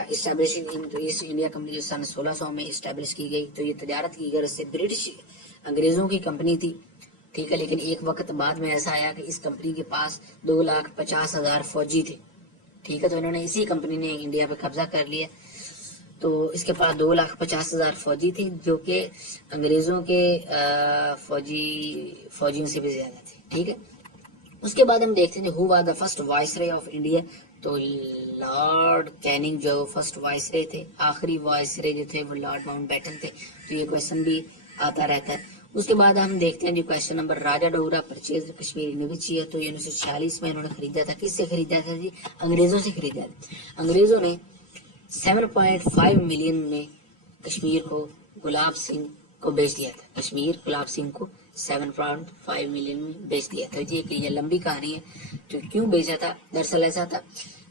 establishing. East India company جو سن 1600 میں اسٹیبلش کی گئی, تو یہ تجارت کی غرض سے برٹش انگریزوں کی کمپنی تھی. ٹھیک ہے, لیکن ایک وقت بعد میں ایسا آیا کہ اس کمپنی کے پاس 2,50,000 فوجی تھے. ٹھیک ہے, تو انہوں نے اسی کمپنی نے انڈیا پہ قبضہ کر لیا. تو اس کے پاس 2,50,000 فوجی تھے, جو کہ انگریزوں کے فوجیوں سے بھی زیادہ تھے. ٹھیک ہے, اس کے بعد ہم دیکھتے ہیں who was the first viceroy of India. تو لارڈ کیننگ جو فرسٹ وائسرے تھے, آخری وائسرے جو تھے وہ لارڈ ماؤنٹ بیٹن تھے. تو یہ کویشچن بھی آتا رہتا ہے. اس کے بعد ہم دیکھتے ہیں جو کویشچن نمبر راجا ڈورا پرچیز کشمیر یونیورسٹی ہے. تو 1946 میں انہوں نے خریدا تھا. کس سے خریدا تھا جی؟ انگریزوں سے خریدا تھا. انگریزوں نے 7.5 ملین میں کشمیر کو گلاب سنگھ کو بیچ دیا تھا. کشمیر گلاب سنگھ کو 7.5 ملین میں بیچ دیا تھا. یہ لمبی کہانی ہے. تو کیوں بیچا تھا؟ دراصل ایسا تھا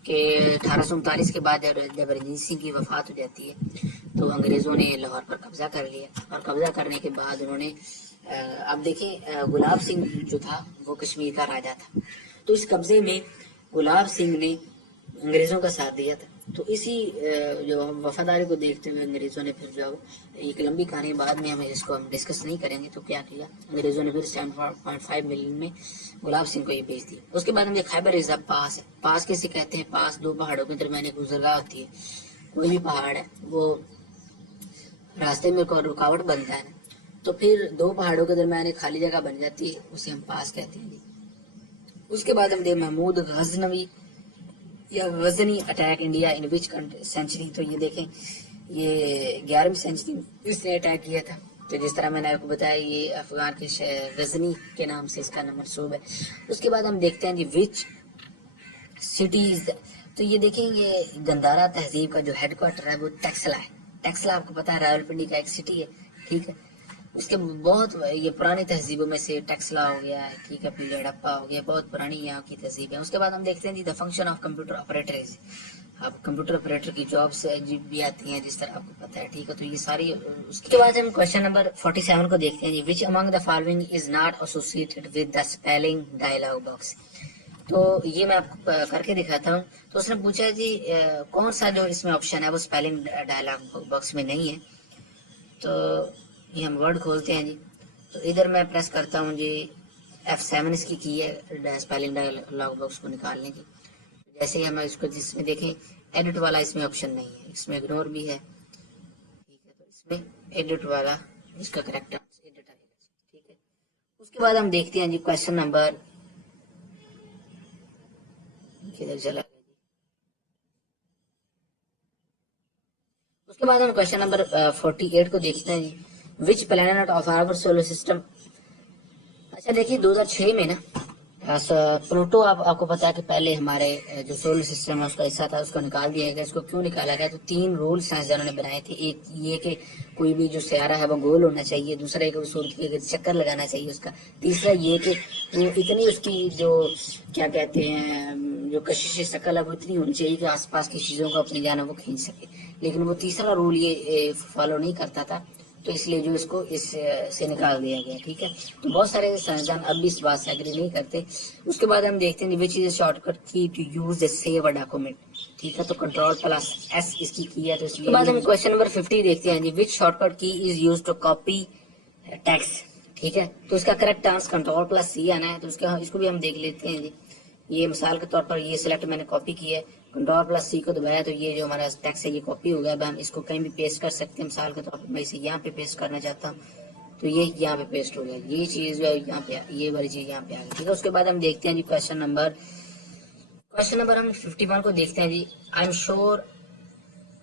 کہ 1839 کے بعد جب رنجیت سنگھ کی وفات ہو جاتی ہے تو انگریزوں نے لاہور پر قبضہ کر لیا. اور قبضہ کرنے کے بعد انہوں نے اب دیکھیں گلاب سنگھ جو تھا وہ کشمیر کا راجا تھا. تو اس قبضے میں گلاب سنگھ نے انگریزوں کا ساتھ دیا تھا. تو اسی جو وفاداری کو دیکھتے ہوئے انگریزوں نے پھر جو ایک لمبی کہانی بعد میں اس کو ہم ڈسکس نہیں کریں گے. تو کیا کیا انگریزوں نے پھر 7.5 ملین میں گلاب سنگھ کو یہ بیچ دی. اس کے بعد ہم خیبر ریزرو پاس ہے. پاس کیسے کہتے ہیں؟ پاس 2 پہاڑوں کے درمیان ایک گزرگاہ ہوتی ہے. کوئی بھی پہاڑ ہے وہ راستے میں کوئی رکاوٹ بنتا ہے نا, تو پھر 2 پہاڑوں کے درمیان ایک خالی جگہ بن جاتی ہے, اسے ہم پاس کہتے ہیں. اس کے بعد ہم دیکھ محمود غزنوی یا غزنی اٹیک انڈیا ان وچ سینچری. تو یہ دیکھیں یہ 11ویں سینچری اس نے اٹیک کیا تھا. تو جس طرح میں نے آپ کو بتایا یہ افغان کے غزنی کے نام سے اس کا نام منسوب ہے. اس کے بعد ہم دیکھتے ہیں جی وچ سٹیز. تو یہ دیکھیں یہ گندھارا تہذیب کا جو ہیڈ کوارٹر ہے وہ ٹیکسلا ہے. ٹیکسلا آپ کو پتا ہے راول پنڈی کا ایک سٹی ہے. ٹھیک ہے, اس کے بہت یہ پرانی تہذیبوں میں سے ٹیکسلا ہو گیا ہے. ٹھیک ہے, پھر ہڑپا ہو گیا, بہت پرانی یہاں کی تہذیب ہے. اس کے بعد ہم دیکھتے ہیں جی the function of computer operators. اب کمپیوٹر آپریٹر کی جابس بھی آتی ہیں جس طرح آپ کو پتا ہے. ٹھیک ہے, تو یہ ساری. اس کے بعد ہم کویشچن نمبر 47 کو دیکھتے ہیں جی which among the following is not associated with the spelling dialog box. تو یہ میں آپ کو کر کے دکھاتا ہوں. تو اس نے پوچھا جی کون سا جو اس میں آپشن ہے وہ اسپیلنگ ڈائلاگ باکس میں نہیں ہے. تو یہ ہم ورڈ کھولتے ہیں جی. تو ادھر میں پریس کرتا ہوں جی F7 اس کی ہے اسپیلنگ ڈائلاگ باکس کو نکالنے کی. جیسے ہی ہم اس کو جس میں دیکھیں ایڈٹ والا اس میں آپشن نہیں ہے، اس میں اگنور بھی ہے، ٹھیک ہے، تو اس میں ایڈٹ والا اس کا کریکٹ ایڈٹ آئے گا، ٹھیک ہے۔ اس کے بعد ہم دیکھتے ہیں جی کوشچن نمبر کدھر چلا گیا جی، اس کے بعد ہم کوشچن نمبر 48 کو دیکھتے ہیں جی، which planet of our solar system. اچھا دیکھیے 2006 میں نا پلوٹو آپ کو پتا ہے کہ پہلے ہمارے جو سولر سسٹم ہے اس کا حصہ تھا، اس کو نکال دیا گیا۔ اس کو کیوں نکالا گیا؟ تو 3 رول سائنسدانوں نے بنائے تھے، ایک یہ کہ کوئی بھی جو سیارہ ہے وہ گول ہونا چاہیے، دوسرا یہ کہ سورج کے چکر لگانا چاہیے اس کا، تیسرا یہ کہ وہ اتنی اس کی جو کیا کہتے ہیں جو کشش شکل ہے وہ اتنی ہونی چاہیے کہ آس پاس کی چیزوں کو اپنی جانب وہ کھینچ سکے، لیکن وہ تیسرا رول یہ فالو نہیں کرتا تھا، تو اس لیے جو اس کو اس سے نکال دیا گیا، ٹھیک ہے۔ تو بہت سارے سائنسدان اب بھی اس بات سے ایگری نہیں کرتے۔ اس کے بعد ہم دیکھتے ہیں وچ از shortcut key to use a save a document, ٹھیک ہے، تو کنٹرول پلس ایس اس کی ہے، تو اس کے بعد ہم کوشچن نمبر 50 دیکھتے ہیں جی، وچ شارٹ کٹ کی از یوز ٹو کاپی ٹیکسٹ، ٹھیک ہے، تو اس کا کریکٹ آنسر کنٹرول پلس سی آنا ہے، تو اس کو بھی ہم دیکھ لیتے ہیں جی۔ یہ مثال کے طور پر یہ سلیکٹ میں نے کاپی کی ہے، کنٹرول پلس سی کو دبایا تو یہ جو ہمارا ٹیکسٹ ہے یہ کاپی ہو گیا۔ اب ہم اس کو کہیں بھی پیسٹ کر سکتے ہیں، مثال کے طور پر میں اسے یہاں پہ پیسٹ کرنا چاہتا ہوں تو یہ یہاں پہ پیسٹ ہو گیا، یہ چیز جو ہے یہاں پہ، یہ والی چیز یہاں پہ آ گئی، ٹھیک ہے۔ اس کے بعد ہم دیکھتے ہیں جی کوشچن نمبر ہم 51 کو دیکھتے ہیں جی، I am sure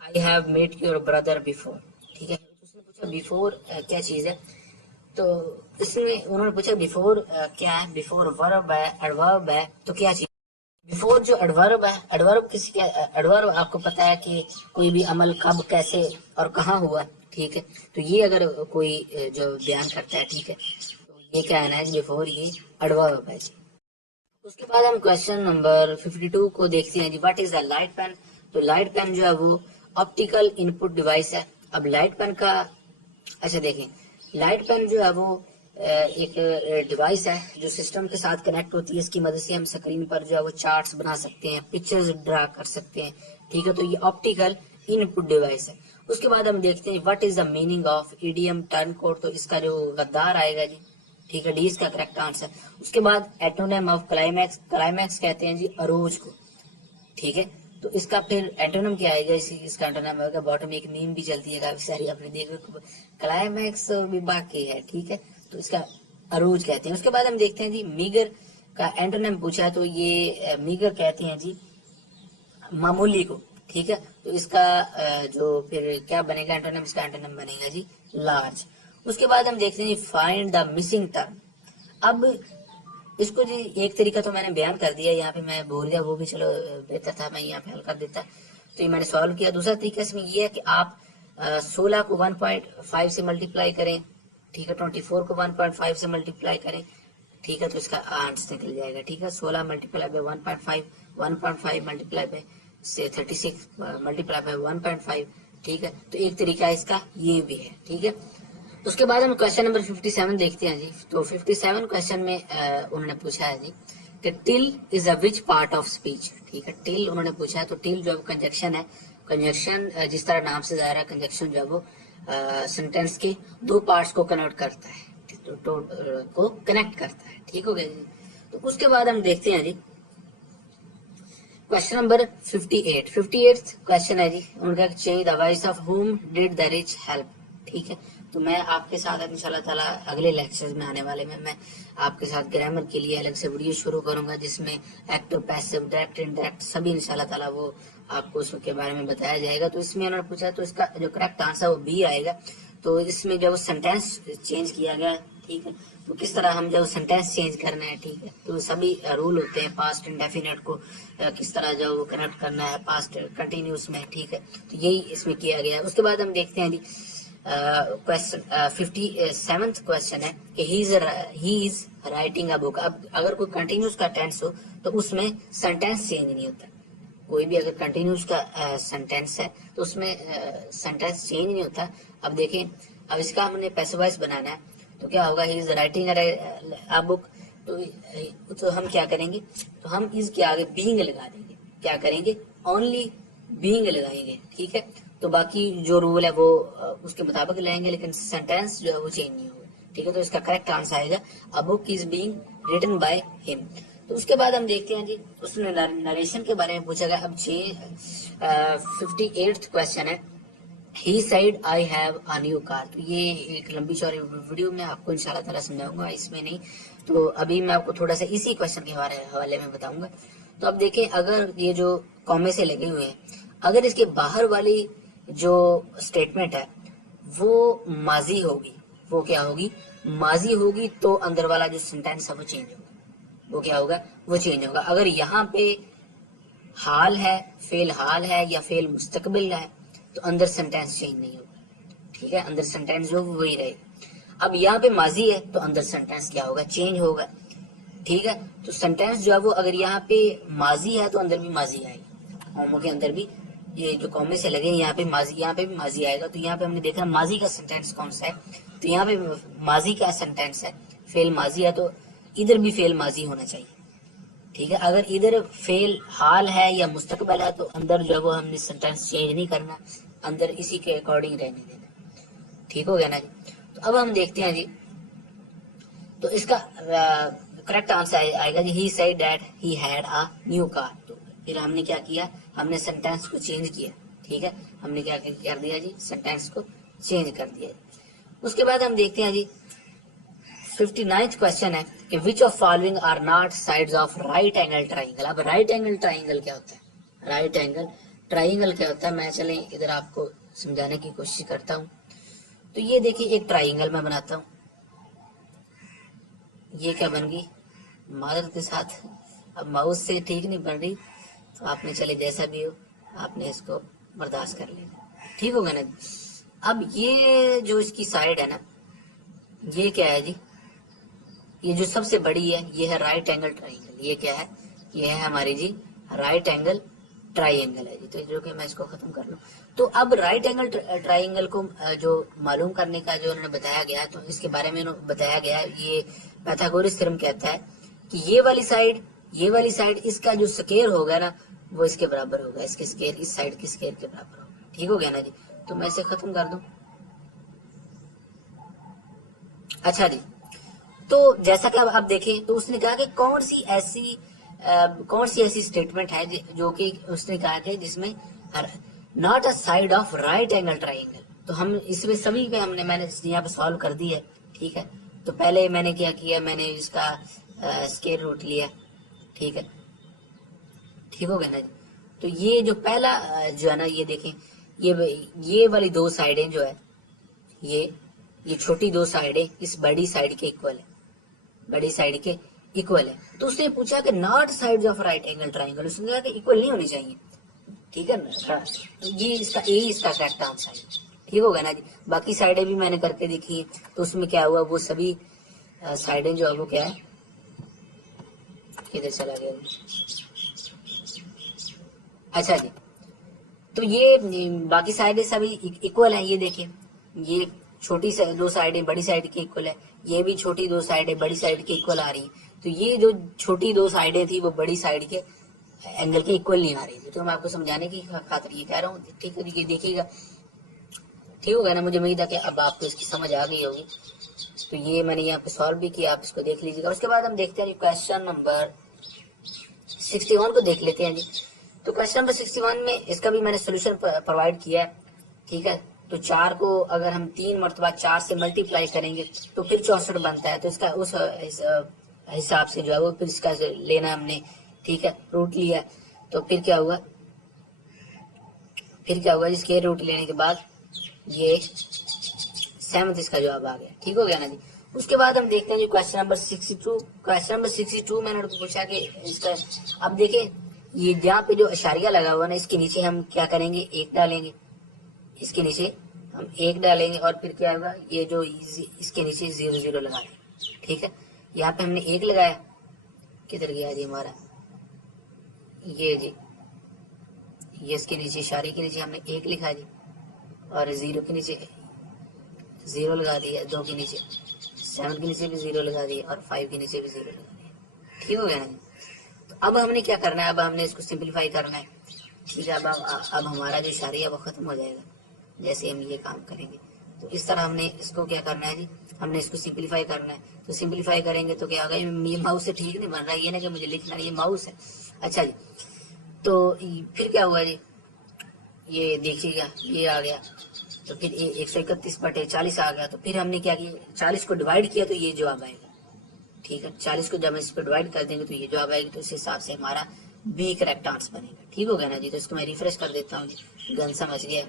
I have met your brother before, ٹھیک ہے۔ اس نے پوچھا بیفور کیا چیز ہے، تو اس میں انہوں نے پوچھا بیفور کیا ہے، بیفور ورب ہے، ایڈورب ہے، تو کیا چیز بیفور جو ایڈورب ہے، ایڈورب آپ کو پتا ہے کہ کوئی بھی عمل کب کیسے اور کہاں ہوا، ٹھیک ہے، تو یہ اگر کوئی جو بیان کرتا ہے، ٹھیک ہے، تو یہ کیا ہے بیفور یہ ایڈورب ہے جی۔ اس کے بعد ہم کوشچن نمبر 52 کو دیکھتے ہیں جی، what is the light pen, تو لائٹ پین جو ہے وہ آپٹیکل ان پٹ ڈیوائس ہے۔ اب لائٹ پین کا اچھا دیکھیں، لائٹ پین جو ہے وہ ایک ڈیوائس ہے جو سسٹم کے ساتھ کنیکٹ ہوتی ہے، اس کی مدد سے ہم اسکرین پر جو ہے وہ چارٹس بنا سکتے ہیں، پکچرز ڈرا کر سکتے ہیں، ٹھیک ہے، تو یہ آپٹیکل ان پٹ ڈیوائس ہے۔ اس کے بعد ہم دیکھتے ہیں what is the meaning of idiom turncoat, تو اس کا جو غدار آئے گا جی، ٹھیک ہے، ڈی اس کا کریکٹ آنسر۔ اس کے بعد ایٹونیم آف کلائمیکس، کلائمیکس کہتے ہیں جی عروج کو، ٹھیک ہے، تو اس کا پھر اینٹونیم کیا آئے گا، اس کا اینٹونیم ہوگا باٹم، ایک میم بھی چلتی ہے کافی ساری آپ نے دیکھ، کلائمیکس بھی باقی ہے، ٹھیک ہے، تو اس کا عروج کہتے ہیں۔ اس کے بعد ہم دیکھتے ہیں جی میگر کا اینٹونیم پوچھا ہے، تو یہ میگر کہتے ہیں جی معمولی کو، ٹھیک ہے، تو اس کا جو پھر کیا بنے گا اینٹونیم، اس کا اینٹونیم بنے گا جی لارج۔ اس کے بعد ہم دیکھتے ہیں جی فائنڈ دا مسنگ ٹرم۔ اب اس کو جی ایک طریقہ تو میں نے بیان کر دیا، یہاں پہ میں بھول گیا، وہ بھی چلو بہتر تھا میں یہاں پہ حل کر دیتا، تو یہ میں نے سالو کیا۔ دوسرا طریقہ اس میں یہ ہے کہ آپ 16 کو 1.5 سے ملٹیپلائی کریں، ٹھیک ہے، 24 کو 1.5 سے ملٹیپلائی کریں، ٹھیک ہے، تو اس کا آنسر نکل جائے گا، ٹھیک ہے، 16 ملٹیپلائی بائی 1.5، 1.5 ملٹیپلائی بائی سے 36 ملٹیپلائی بائی 1.5، ٹھیک ہے، تو ایک طریقہ اس کا یہ بھی ہے، ٹھیک ہے۔ اس کے بعد ہم کوشچن نمبر 57 دیکھتے ہیں جی، تو 57 کوشچن میں انہوں نے پوچھا ہے جی کہ ٹل از اے وچ پارٹ آف اسپیچ، ٹھیک ہے، ٹل انہوں نے پوچھا ہے، تو ٹل جو ہے کنجکشن ہے، کنجکشن جس طرح نام سے ظاہر ہے، کنجکشن جو ہے وہ سینٹینس کے 2 پارٹس کو کنورٹ کرتا ہے، کو کنیکٹ کرتا ہے، ٹھیک ہو گیا جی۔ تو اس کے بعد ہم دیکھتے ہیں جی کوشچن نمبر 58 کوشچن ہے جی، ان کا change the voice of whom did the rich help, ٹھیک ہے، تو میں آپ کے ساتھ ان شاء اللہ تعالیٰ اگلے لیکچرز میں آنے والے میں آپ کے ساتھ گرامر کے لیے الگ سے ویڈیو شروع کروں گا، جس میں ایکٹو، پیسو، ڈائریکٹ، انڈائریکٹ سبھی ان شاء اللہ تعالیٰ وہ آپ کو اس کے بارے میں بتایا جائے گا۔ تو اس میں انہوں نے پوچھا تو اس کا جو کریکٹ آنسر وہ بی آئے گا، تو اس میں جب سینٹینس چینج کیا گیا، ٹھیک ہے، تو کس طرح ہم جب سینٹینس چینج کرنا ہے، ٹھیک ہے، تو سبھی رول ہوتے ہیں، پاسٹ انڈیفینٹ کو کس طرح جو وہ کنیکٹ کرنا ہے پاسٹ کنٹینیوس میں، ٹھیک ہے، تو یہی اس میں کیا گیا ہے۔ اس کے بعد ہم دیکھتے ہیں جی 57 کوشچن ہے کہ ہی از رائٹنگ اے بک۔ اب اگر کوئی کنٹینیوس کا ٹینس ہو تو اس میں سینٹینس چینج نہیں ہوتا، کوئی بھی اگر کنٹینیوس کا سینٹینس ہے تو اس میں سینٹینس چینج نہیں ہوتا۔ اب دیکھیں، اب اس کا ہم نے پیسو وائس بنانا ہے تو کیا ہوگا، ہی از رائٹنگ اے بک، تو ہم کیا کریں گے، تو ہم اس کے آگے بینگ لگا دیں گے، کیا کریں گے، اونلی بینگ لگائیں گے، ٹھیک ہے، تو باقی جو رول ہے وہ اس کے مطابق لائیں گے، لیکن سینٹینس جو ہے وہ چینج نہیں ہوگا، ٹھیک ہے، تو اس کا کریکٹ آنسر آئے گا ا بک از بینگ ریٹن بائی ہم۔ تو اس کے بعد ہم دیکھتے ہیں جی اس نے نریشن کے بارے میں پوچھا گیا. اب 58 کوشچن ہے, he said I have a new car. تو یہ ایک لمبی چوڑی ویڈیو میں آپ کو انشاءاللہ تعالیٰ سمجھاؤں گا, اس میں نہیں. تو ابھی میں آپ کو تھوڑا سا اسی کوشچن کے حوالے میں بتاؤں گا. تو اب دیکھیں, اگر یہ جو کومے سے لگے ہوئے ہیں, اگر اس کے باہر والی جو اسٹیٹمنٹ ہے وہ ماضی ہوگی, وہ کیا ہوگی, ماضی ہوگی, تو اندر والا جو سینٹینس ہے وہ چینج ہوگا. وہ کیا ہوگا, وہ چینج ہوگا. اگر یہاں پہ حال ہے, فعل حال ہے یا فعل مستقبل ہے, تو اندر سینٹینس چینج نہیں ہوگا. ٹھیک ہے, اندر سینٹینس جو وہی رہے. اب یہاں پہ ماضی ہے تو اندر سینٹینس کیا ہوگا, چینج ہوگا. ٹھیک ہے, تو سینٹینس جو ہے وہ اگر یہاں پہ ماضی ہے تو اندر بھی ماضی آئے گی. قوموں کے اندر بھی یہ جو قومے سے لگے یہاں پہ ماضی, یہاں پہ بھی ماضی آئے گا. تو یہاں پہ ہم نے دیکھا ماضی کا سینٹینس کون سا ہے, تو یہاں پہ ماضی کا سینٹینس ہے, فعل ماضی ہے, تو ادھر بھی فعل ماضی ہونا چاہیے. ٹھیک ہے, اگر ادھر فعل حال ہے یا مستقبل ہے تو اندر جو ہے وہ ہم نے سینٹینس چینج نہیں کرنا, اندر اسی کے اکارڈنگ رہنے دینا. ٹھیک ہو گیا نا جی. تو اب ہم دیکھتے ہیں جی, تو اس کا کریکٹ آنسر آئے گا جی, he said that he had a new car. تو پھر ہم نے کیا کیا, ہم نے سینٹینس کو چینج کیا. ٹھیک ہے, ہم نے کیا کر دیا جی, سینٹینس کو چینج کر دیا. اس کے بعد ہم دیکھتے ہیں جی 59th کوشچن ہے کہ which of following are not sides of right angle triangle. اب رائٹ اینگل ٹرائنگل کیا ہوتا ہے, رائٹ اینگل ٹرائنگل کیا ہوتا ہے, میں چلیں ادھر آپ کو سمجھانے کی کوشش کرتا ہوں. تو یہ دیکھیے ایک ٹرائنگل میں بناتا ہوں, یہ کیا بن گئی, معذرت کے ساتھ اب ماؤس سے ٹھیک نہیں بن رہی, تو آپ نے چلے جیسا بھی ہو آپ نے اس کو برداشت کر لینا. ٹھیک ہوگا نا. اب یہ جو اس کی سائڈ ہے نا, یہ کیا ہے جی, یہ جو سب سے بڑی ہے یہ ہے رائٹ اینگل ٹرائنگل. یہ کیا ہے, یہ ہے ہماری جی رائٹ اینگل ٹرائنگل ہے جی. تو جو کہ میں اس کو ختم کر لوں. تو اب رائٹ اینگل ٹرائنگل کو جو معلوم کرنے کا جو انہوں نے بتایا گیا, تو اس کے بارے میں بتایا گیا, یہ پیتھاگورس تھیورم کہتا ہے کہ یہ والی سائڈ اس کا جو سکیئر ہوگا نا وہ اس کے برابر ہوگا, اس کے سکیئر, اس سائڈ کے سکیئر کے برابر ہوگا. ٹھیک ہو گیا نا جی. تو میں اسے ختم کر دوں. اچھا جی, تو جیسا کہ اب دیکھیں, تو اس نے کہا کہ کون سی ایسی اسٹیٹمنٹ ہے جو کہ اس نے کہا کہ جس میں not a side of right angle triangle. تو ہم اس میں سبھی پہ میں نے یہاں پہ سالو کر دی ہے. ٹھیک ہے, تو پہلے میں نے کیا کیا, میں نے اس کا اسکیئر روٹ لیا. ٹھیک ہے, ٹھیک ہو گیا نا جی. تو یہ جو پہلا جو ہے نا, یہ دیکھیں, یہ والی دو سائڈیں جو ہے, یہ چھوٹی دو سائڈیں اس بڑی سائڈ کے ایکول ہے, بڑی سائڈ کے ایکول ہے. تو اس نے پوچھا کہ not sides of right angle triangle, اس نے کہا کہ ایکول نہیں ہونی چاہیے. ٹھیک ہے نا, یہ اس کا کریکٹ آنسر ہے. ٹھیک ہوگا نا جی. باقی سائڈیں بھی میں نے کر کے دیکھی ہیں, تو اس میں کیا ہوا, وہ سبھی سائڈیں جو ہے وہ کیا ہے, کدھر چلا گیا. اچھا جی, تو یہ باقی سائڈیں سبھی ایکول ہیں. یہ دیکھیں, یہ چھوٹی دو سائڈیں بڑی سائڈ کے ایکول ہے, یہ بھی چھوٹی دو سائڈیں بڑی سائڈ کے ایکول آ رہی ہیں. تو یہ جو چھوٹی دو سائڈیں تھی وہ بڑی سائڈ کے اینگل کے ایکول نہیں آ رہی تھی. تو میں آپ کو سمجھانے کی خاطر یہ کہہ رہا ہوں. ٹھیک ہے, یہ دیکھیے گا. ٹھیک ہوگا نا, مجھے امید ہے کہ اب آپ کو اس کی سمجھ آ گئی ہوگی. تو یہ میں نے یہاں پہ سالو بھی کیا, آپ اس کو دیکھ لیجیے گا. اس کے بعد ہم دیکھتے ہیں کوشچن نمبر 61 کو دیکھ لیتے ہیں جی. تو کوشچن نمبر 61 میں اس کا بھی میں نے سولوشن پرووائڈ کیا ہے. ٹھیک ہے, تو 4 کو اگر ہم 3 مرتبہ 4 سے ملٹیپلائی کریں گے تو پھر 64 بنتا ہے. تو اس کا اس حساب سے جو ہے وہ پھر اس کا لینا ہم نے. ٹھیک ہے, روٹ لیا, تو پھر کیا ہوا, اس کے روٹ لینے کے بعد یہ 7 اس کا جواب آ گیا. ٹھیک ہو گیا نا جی. اس کے بعد ہم دیکھتے ہیں جی کوشچن نمبر 62 میں نے پوچھا کہ اس کا, اب دیکھیں یہ جہاں پہ جو اشاریہ لگا ہوا نا, اس کے نیچے ہم کیا کریں گے, 1 ڈالیں گے. اس کے نیچے ہم 1 ڈالیں گے, اور پھر کیا ہوگا, یہ جو اس کے نیچے 0 لگا دیں. ٹھیک ہے, یہاں پہ ہم نے 1 لگایا, کدھر گیا جی ہمارا, یہ جی, یہ اس کے نیچے اشارے کے نیچے ہم نے 1 لکھا جی, اور 0 کے نیچے 0 لگا دیا, 2 کے نیچے 7 کے نیچے بھی 0 لگا دیا, اور 5 کے نیچے بھی 0 لگا دیا. ٹھیک ہو گیا نا. تو اب ہم نے کیا کرنا ہے, اب ہم نے اس کو سمپلیفائی کرنا ہے. ٹھیک ہے, اب ہمارا جو اشاریہ ہے وہ ختم ہو جائے گا جیسے ہم یہ کام کریں گے. تو اس طرح ہم نے اس کو کیا کرنا ہے جی، ہم نے اس کو سمپلیفائی کرنا ہے. تو سمپلیفائی کریں گے تو کیا ہوگا، یہ ماؤس سے ٹھیک نہیں بن رہا ہے، یہ نا کہ مجھے لکھنا ہے، یہ ماؤس ہے. اچھا جی، تو پھر کیا ہوا جی، یہ دیکھیے گا یہ آ گیا، تو پھر 131/40 آ گیا. تو پھر ہم نے کیا کیا، 40 کو ڈیوائڈ کیا تو یہ جواب آئے گا. ٹھیک ہے، 40 کو جب ہم اس پہ ڈیوائڈ کر دیں گے تو یہ جواب آئے گا. تو اس حساب سے ہمارا بی کریکٹ آنسر بنے گا. ٹھیک ہو گیا نا جی. تو اس کو میں ریفریش کر دیتا ہوں جی، گن سمجھ گیا.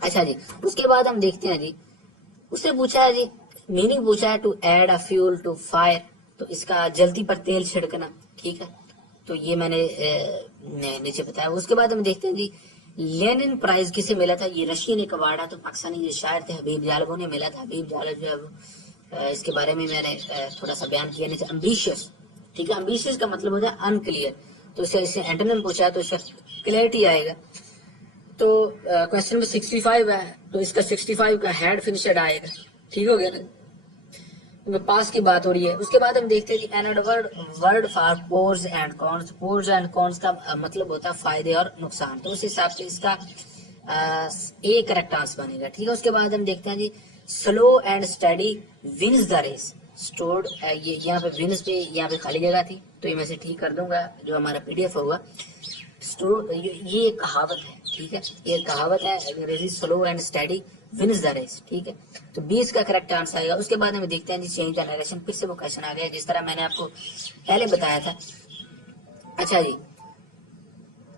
اچھا جی، اس کے بعد ہم دیکھتے ہیں جی، اس سے پوچھا ہے جی، میننگ پوچھا ہے to add a fuel to fire, تو اس کا جلتی پر تیل چھڑکنا. ٹھیک ہے، تو یہ میں نے نیچے بتایا. اس کے بعد ہم دیکھتے ہیں جی، لینن پرائز کسے ملا تھا، یہ رشین ایک ایوارڈ ہے، تو پاکستانی جو شاعر تھے حبیب جالب نے ملا تھا. حبیب جالب جو ہے اس کے بارے میں میں نے تھوڑا سا بیان کیا نہیں تھا. امبیشیس، ٹھیک ہے، امبیشیس کا مطلب ہوتا ہے ان کلیئر، تو اسے اینٹونیم پوچھا ہے تو اس کا کلیئرٹی آئے گا. تو کوشچن نمبر 65 ہے، تو اس کا 65 کا ہیڈ فنشڈ آئے گا. ٹھیک ہو گیا نا، پاس کی بات ہو رہی ہے. اس کے بعد ہم دیکھتے ہیں and word for pros and cons. Pros and cons کا مطلب ہوتا ہے فائدے اور نقصان، تو اس حساب سے اس کا اے کریکٹ آنسر بنے گا. ٹھیک ہے، اس کے بعد ہم دیکھتے ہیں جی، slow and steady wins the race. اسٹورڈ، یہاں پہ ونز پہ یہاں پہ خالی جگہ تھی تو یہ میں سے ٹھیک کر دوں گا جو ہمارا پی ڈی ایف ہوگا. یہ ایک کہاوت ہے. ٹھیک ہے، یہ ایک کہاوت ہے، انگریزی slow and steady wins the race. ٹھیک ہے، تو 20 کا کریکٹ آنسر آئے گا. اس کے بعد ہم دیکھتے ہیں جی، چینج دا نریشن. پھر سے وہ کوشچن آ گیا جس طرح میں نے آپ کو پہلے بتایا تھا. اچھا جی،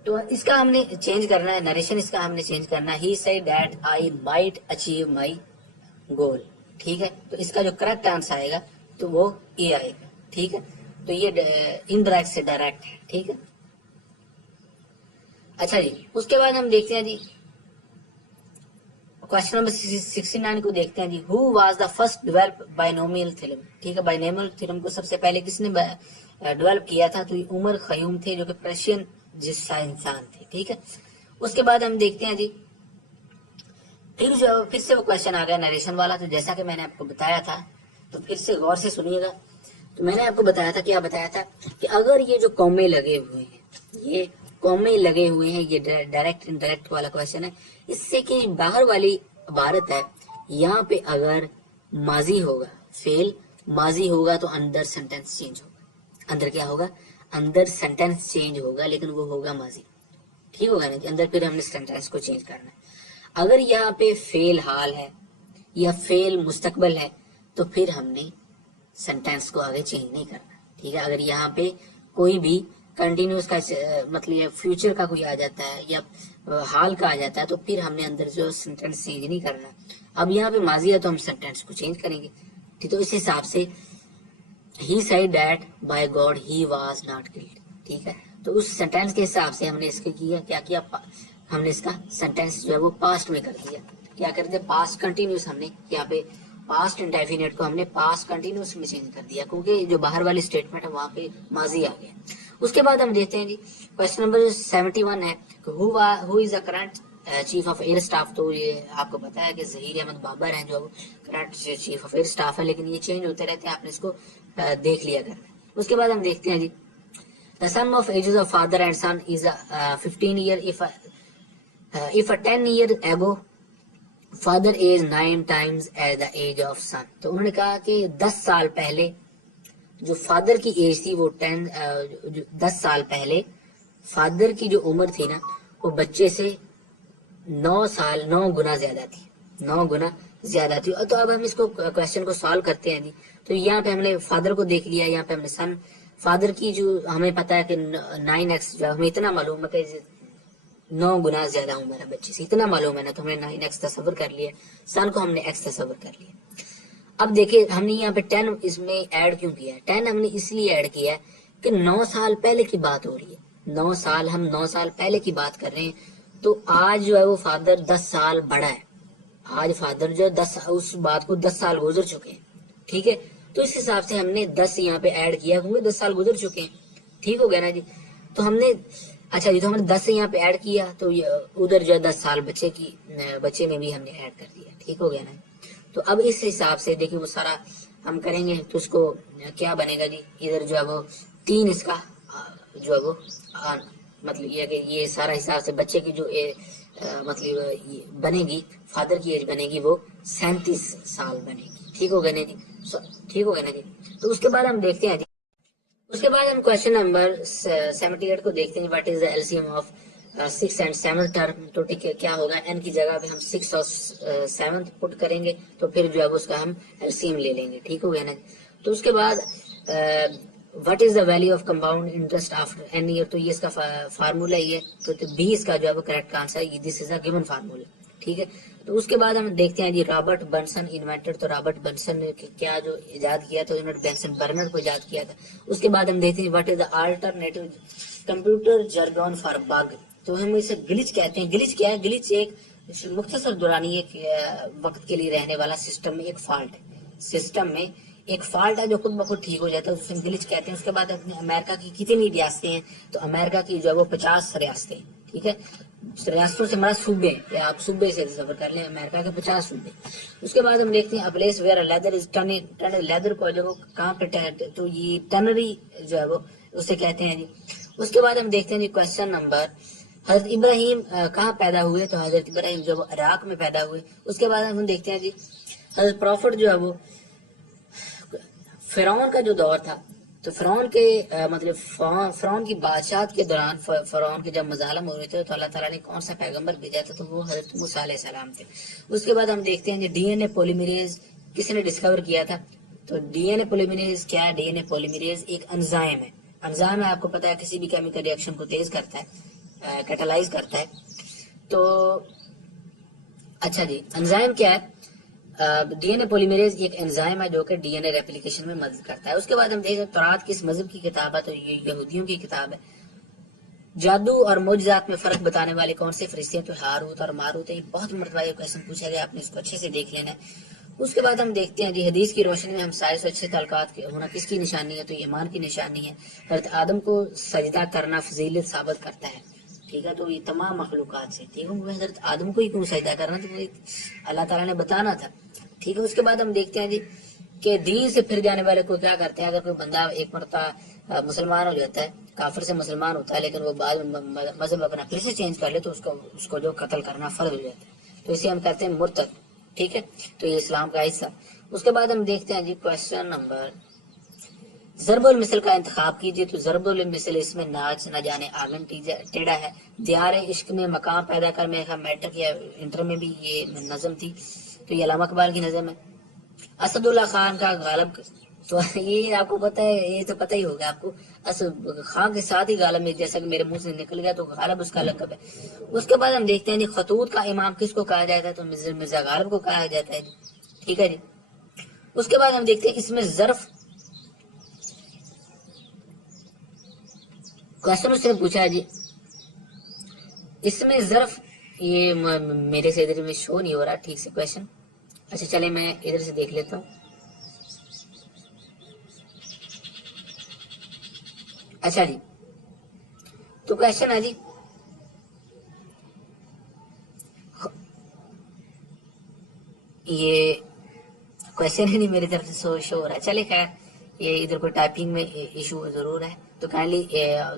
تو اس کا ہم نے چینج کرنا ہے، نریشن اس کا ہم نے چینج کرنا ہے. He said that I might achieve my goal. ٹھیک ہے، تو اس کا جو کریکٹ آنسر آئے گا تو وہ اے آئے گا. ٹھیک ہے، تو یہ انڈائریکٹ سے ڈائریکٹ ہے. ٹھیک ہے، اچھا جی، اس کے بعد ہم دیکھتے ہیں جی، کوشچن نمبر 69 کو دیکھتے ہیں جی. Who was the first develop binomial theorem. ٹھیک ہے، بائنومیل تھیورم کو سب سے پہلے کس نے ڈیولپ کیا تھا، تو یہ عمر خیوم تھے جو کہ پرشین جس سائنسدان تھے. ٹھیک ہے، اس کے بعد ہم دیکھتے ہیں جی، پھر سے وہ کوشچن آ گیا نریشن والا. تو جیسا کہ میں نے آپ کو بتایا تھا، تو پھر سے غور سے سنیے گا. تو میں نے آپ کو بتایا تھا، کیا بتایا تھا، کہ اگر یہ جو قومیں لگے ہوئے ہیں، یہ قومیں لگے ہوئے ہیں، یہ ڈائریکٹ انڈائریکٹ والا کوشچن ہے. اس سے کہ باہر والی عبارت ہے، یہاں پہ اگر ماضی ہوگا، فعل ماضی ہوگا تو اندر سینٹینس چینج ہوگا. اندر کیا ہوگا، اندر سینٹینس چینج ہوگا، لیکن وہ ہوگا ماضی. ٹھیک ہوگا نا، اندر پھر ہم نے سینٹینس کو چینج کرنا ہے. اگر یہاں پہ فعل حال ہے یا فعل مستقبل ہے تو پھر ہم نے سینٹینس کو آگے چینج نہیں کرنا. ٹھیک ہے، اگر یہاں پہ کوئی بھی کنٹینیوس کا مطلب فیوچر کا کوئی آ جاتا ہے یا حال کا آ جاتا ہے تو پھر ہم نے اندر جو سینٹینس چینج نہیں کرنا. اب یہاں پہ ماضی ہے تو ہم سینٹینس کو چینج کریں گے. ٹھیک، تو اس حساب سے ہی said that by God he was not killed. ٹھیک ہے، تو اس سینٹینس کے حساب سے ہم نے اس کے کیا کیا، ہم نے اس کا سینٹینس جو ہے وہ پاسٹ میں کر دیا. کیا کر دیا، پاسٹ کنٹینیوس. ہم نے یہاں پہ پاسٹ انڈیفینٹ کو ہم نے پاسٹ کنٹینیوس میں چینج کر دیا، کیونکہ جو باہر والی اسٹیٹمنٹ ہے وہاں پہ ماضی آ گیا. اس کے بعد ہم دیکھتے ہیں جی، کوشچن نمبر 71 ہے، who is a current chief of air staff. تو یہ آپ کو پتا ہے کہ ظہیر احمد بابر ہیں جو current chief of air staff ہے، لیکن یہ چینج ہوتے رہتے ہیں، آپ نے اس کو دیکھ لیا کرنا. اس کے بعد ہم دیکھتے ہیں جی، the sum of ages of father and son is 15 year. If a 10 year ago father is 9 times as the age of son. تو انہوں نے کہا کہ 10 سال پہلے جو فادر کی ایج تھی وہ 10 سال پہلے فادر کی جو عمر تھی نا وہ بچے سے 9 گنا زیادہ تھی. 9 گنا زیادہ تھی. تو اب ہم اس کو کوشچن کو سالو کرتے ہیں جی. تو یہاں پہ ہم نے فادر کو دیکھ لیا، یہاں پہ ہم نے سن. فادر کی جو ہمیں پتا ہے کہ 9x جو ہمیں اتنا معلوم ہے کہ 9 گنا زیادہ عمر ہے بچے سے، اتنا معلوم ہے نا، تو ہم نے 9x تصور کر لیا. سن کو ہم نے x تصور کر لیا. اب دیکھیں ہم نے یہاں پہ 10 اس میں ایڈ کیوں کیا ہے. 10 ہم نے اس لیے ایڈ کیا ہے کہ 9 سال پہلے کی بات ہو رہی ہے. 9 سال پہلے کی بات کر رہے ہیں. تو آج جو ہے وہ فادر 10 سال بڑا ہے. آج فادر جو 10 اس بات کو 10 سال گزر چکے ہیں. ٹھیک ہے، تو اس حساب سے ہم نے 10 یہاں پہ ایڈ کیا کیونکہ 10 سال گزر چکے ہیں. ٹھیک ہو گیا نا جی. تو ہم نے اچھا جی، تو ہم نے 10 یہاں پہ ایڈ کیا تو ادھر جو ہے 10 سال بچے میں بھی ہم نے ایڈ کر دیا. ٹھیک ہو گیا نا. تو اب اس حساب سے دیکھیں وہ سارا ہم کریں گے تو اس کو کیا بنے گا جی، ادھر جو ہے وہ 3 اس کا جو ہے وہ مطلب یہ کہ یہ سارا حساب سے بچے کی جو مطلب بنے گی، فادر کی ایج بنے گی وہ 37 سال بنے گی. ٹھیک ہو گیا نا جی؟ ٹھیک ہو گیا نا جی؟ تو اس کے بعد ہم دیکھتے ہیں جی، اس کے بعد ہم کوشچن نمبر 78 کو دیکھتے ہیں. What is the L C M of 6 and 7 term? تو ٹھیک ہے، کیا ہوگا، n کی جگہ پہ ہم 6 اور 7 پٹ کریں گے، تو پھر جو ہے اس کا ہم ایل سی ایم لے لیں گے. ٹھیک ہو گیا نا؟ تو اس کے بعد what is the value of compound interest after n year? تو یہ اس کا فارمولا ہی ہے، تو 20 کا جو ہے وہ کریکٹ آنسر ہے. دس از اے گیون فارمولا. ٹھیک ہے. تو اس کے بعد ہم دیکھتے ہیں جی رابرٹ بنسن انوینٹر. تو رابرٹ بنسن نے کیا جو ایجاد کیا تھا، انہوں نے بینسن برنر کو ایجاد کیا تھا. اس کے بعد ہم دیکھتے ہیں what is the alternative computer jargon for bug? تو ہم اسے گلچ کہتے ہیں. گلچ کیا ہے؟ گلچ ایک مختصر دورانی ایک وقت کے لیے رہنے والا سسٹم میں ایک فالٹ ہے. سسٹم میں ایک فالٹ ہے جو خود بخود ٹھیک ہو جاتا ہے، اسے گلچ کہتے ہیں. اس کے بعد امریکہ کی کتنی ریاستیں ہیں؟ تو امریکہ کی جو ہے وہ 50 ریاستیں. ٹھیک ہے. ریاستوں سے ہمارا صوبے، یا آپ صوبے سے سفر کر لیں، امریکہ کے 50 صوبے. اس کے بعد ہم دیکھتے ہیں place where leather is ٹنڈ. Leather کو جو کہاں پہ تو یہ ٹنری جو ہے وہ اسے کہتے ہیں جی. اس کے بعد ہم دیکھتے ہیں جی کوشچن نمبر حضرت ابراہیم کہاں پیدا ہوئے؟ تو حضرت ابراہیم جو عراق میں پیدا ہوئے. اس کے بعد ہم دیکھتے ہیں جی حضرت پروفٹ جو ہے وہ فرعون کا جو دور تھا، تو فرعون کے مطلب فرعون کی بادشاہت کے دوران فرعون کے جب مظالم ہو رہے تھے تو اللہ تعالیٰ نے کون سا پیغمبر بھیجا تھا؟ تو وہ حضرت موسیٰ علیہ السلام تھے. اس کے بعد ہم دیکھتے ہیں ڈی این اے پولیمریز کس نے ڈسکور کیا تھا؟ تو ڈی این اے پولیمریز کیا ہے؟ ڈی این اے پولیمریز ایک انزائم ہے. انزائم ہے، آپ کو پتا ہے کسی بھی کیمیکل ریئیکشن کو تیز کرتا ہے، کیٹالائز کرتا ہے. تو اچھا جی، انزائم کیا ہے؟ ڈی این اے پولیمریز ایک انزائم ہے جو کہ ڈی این اے ریپلیکیشن میں مدد کرتا ہے. اس کے بعد ہم دیکھیں تورات کس مذہب کی کتاب ہے؟ تو یہ یہودیوں کی کتاب ہے. جادو اور معجزات میں فرق بتانے والے کون سے فرشتے ہیں؟ تو ہاروت اور ماروت ہے. یہ بہت مرتبہ یہ کویشچن پوچھا گیا، آپ نے اس کو اچھے سے دیکھ لینا ہے. اس کے بعد ہم دیکھتے ہیں جی حدیث کی روشنی میں ہم سائے سے اچھے تعلقات کے ہونا کس کی نشانی ہے؟ تو ایمان کی نشانی ہے. حضرت آدم کو سجدہ کرنا فضیلت ثابت کرتا ہے. ٹھیک ہے. تو یہ تمام مخلوقات سے، ٹھیک ہے، حضرت آدم کو ہی کیوں سجدہ کرنا؟ تو اللہ تعالیٰ نے بتانا تھا. ٹھیک ہے. اس کے بعد ہم دیکھتے ہیں جی کہ دین سے پھر جانے والے کو کیا کرتے ہیں؟ اگر کوئی بندہ ایک مرتبہ مسلمان ہو جاتا ہے، کافر سے مسلمان ہوتا ہے، لیکن وہ بعد مذہب اپنا پھر سے چینج کر لے، تو اس کو جو قتل کرنا فرض ہو جاتا ہے. تو اسے ہم کہتے ہیں مرتد. ٹھیک ہے. تو یہ اسلام کا حصہ. اس کے بعد ہم دیکھتے ہیں جی کوشچن نمبر ضرب المثل کا انتخاب کیجیے. تو ضرب المثل اس میں ناچ نہ جانے آنگن ٹیڑھا ہے. دیار عشق میں مقام پیدا کر میں میٹرک یا انٹر میں بھی یہ نظم تھی. تو یہ علامہ اقبال کی نظم ہے. اسد اللہ خان کا غالب، تو یہ آپ کو پتہ ہے، یہ تو پتہ ہی ہوگا آپ کو. اسد خان کے ساتھ ہی غالب میں، جیسا کہ میرے منہ سے نکل گیا، تو غالب اس کا لقب ہے. اس کے بعد ہم دیکھتے ہیں جی خطوط کا امام کس کو کہا جاتا ہے؟ تو مرزا غالب کو کہا جاتا ہے جی. ٹھیک ہے جی. اس کے بعد ہم دیکھتے ہیں اس میں ظرف کوشچن اس نے پوچھا ہے جی، اس میں ظرف، یہ میرے سے ادھر میں شو نہیں ہو رہا ٹھیک سے کوشچن. اچھا چلے میں ادھر سے دیکھ لیتا ہوں. اچھا جی، تو کوشچن ہے جی یہ کوشچن ہی نہیں میری طرف سے شو ہو رہا ہے. چلے خیر، یہ ادھر کوئی ٹائپنگ میں ایشو ضرور ہے. تو کائنڈلی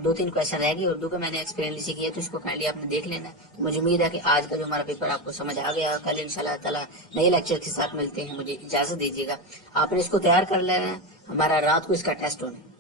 2-3 کوشچن رہ گئی اردو کا، میں نے ایکسپیرینس کیا، تو اس کو کائنڈلی آپ نے دیکھ لینا ہے. مجھے امید ہے کہ آج کا جو ہمارا پیپر آپ کو سمجھ آ گیا. کل انشاءاللہ تعالیٰ نئے لیکچر کے ساتھ ملتے ہیں. مجھے اجازت دیجیے گا، آپ نے اس کو تیار کر لینا ہے. ہمارا رات کو اس کا ٹیسٹ ہونا ہے.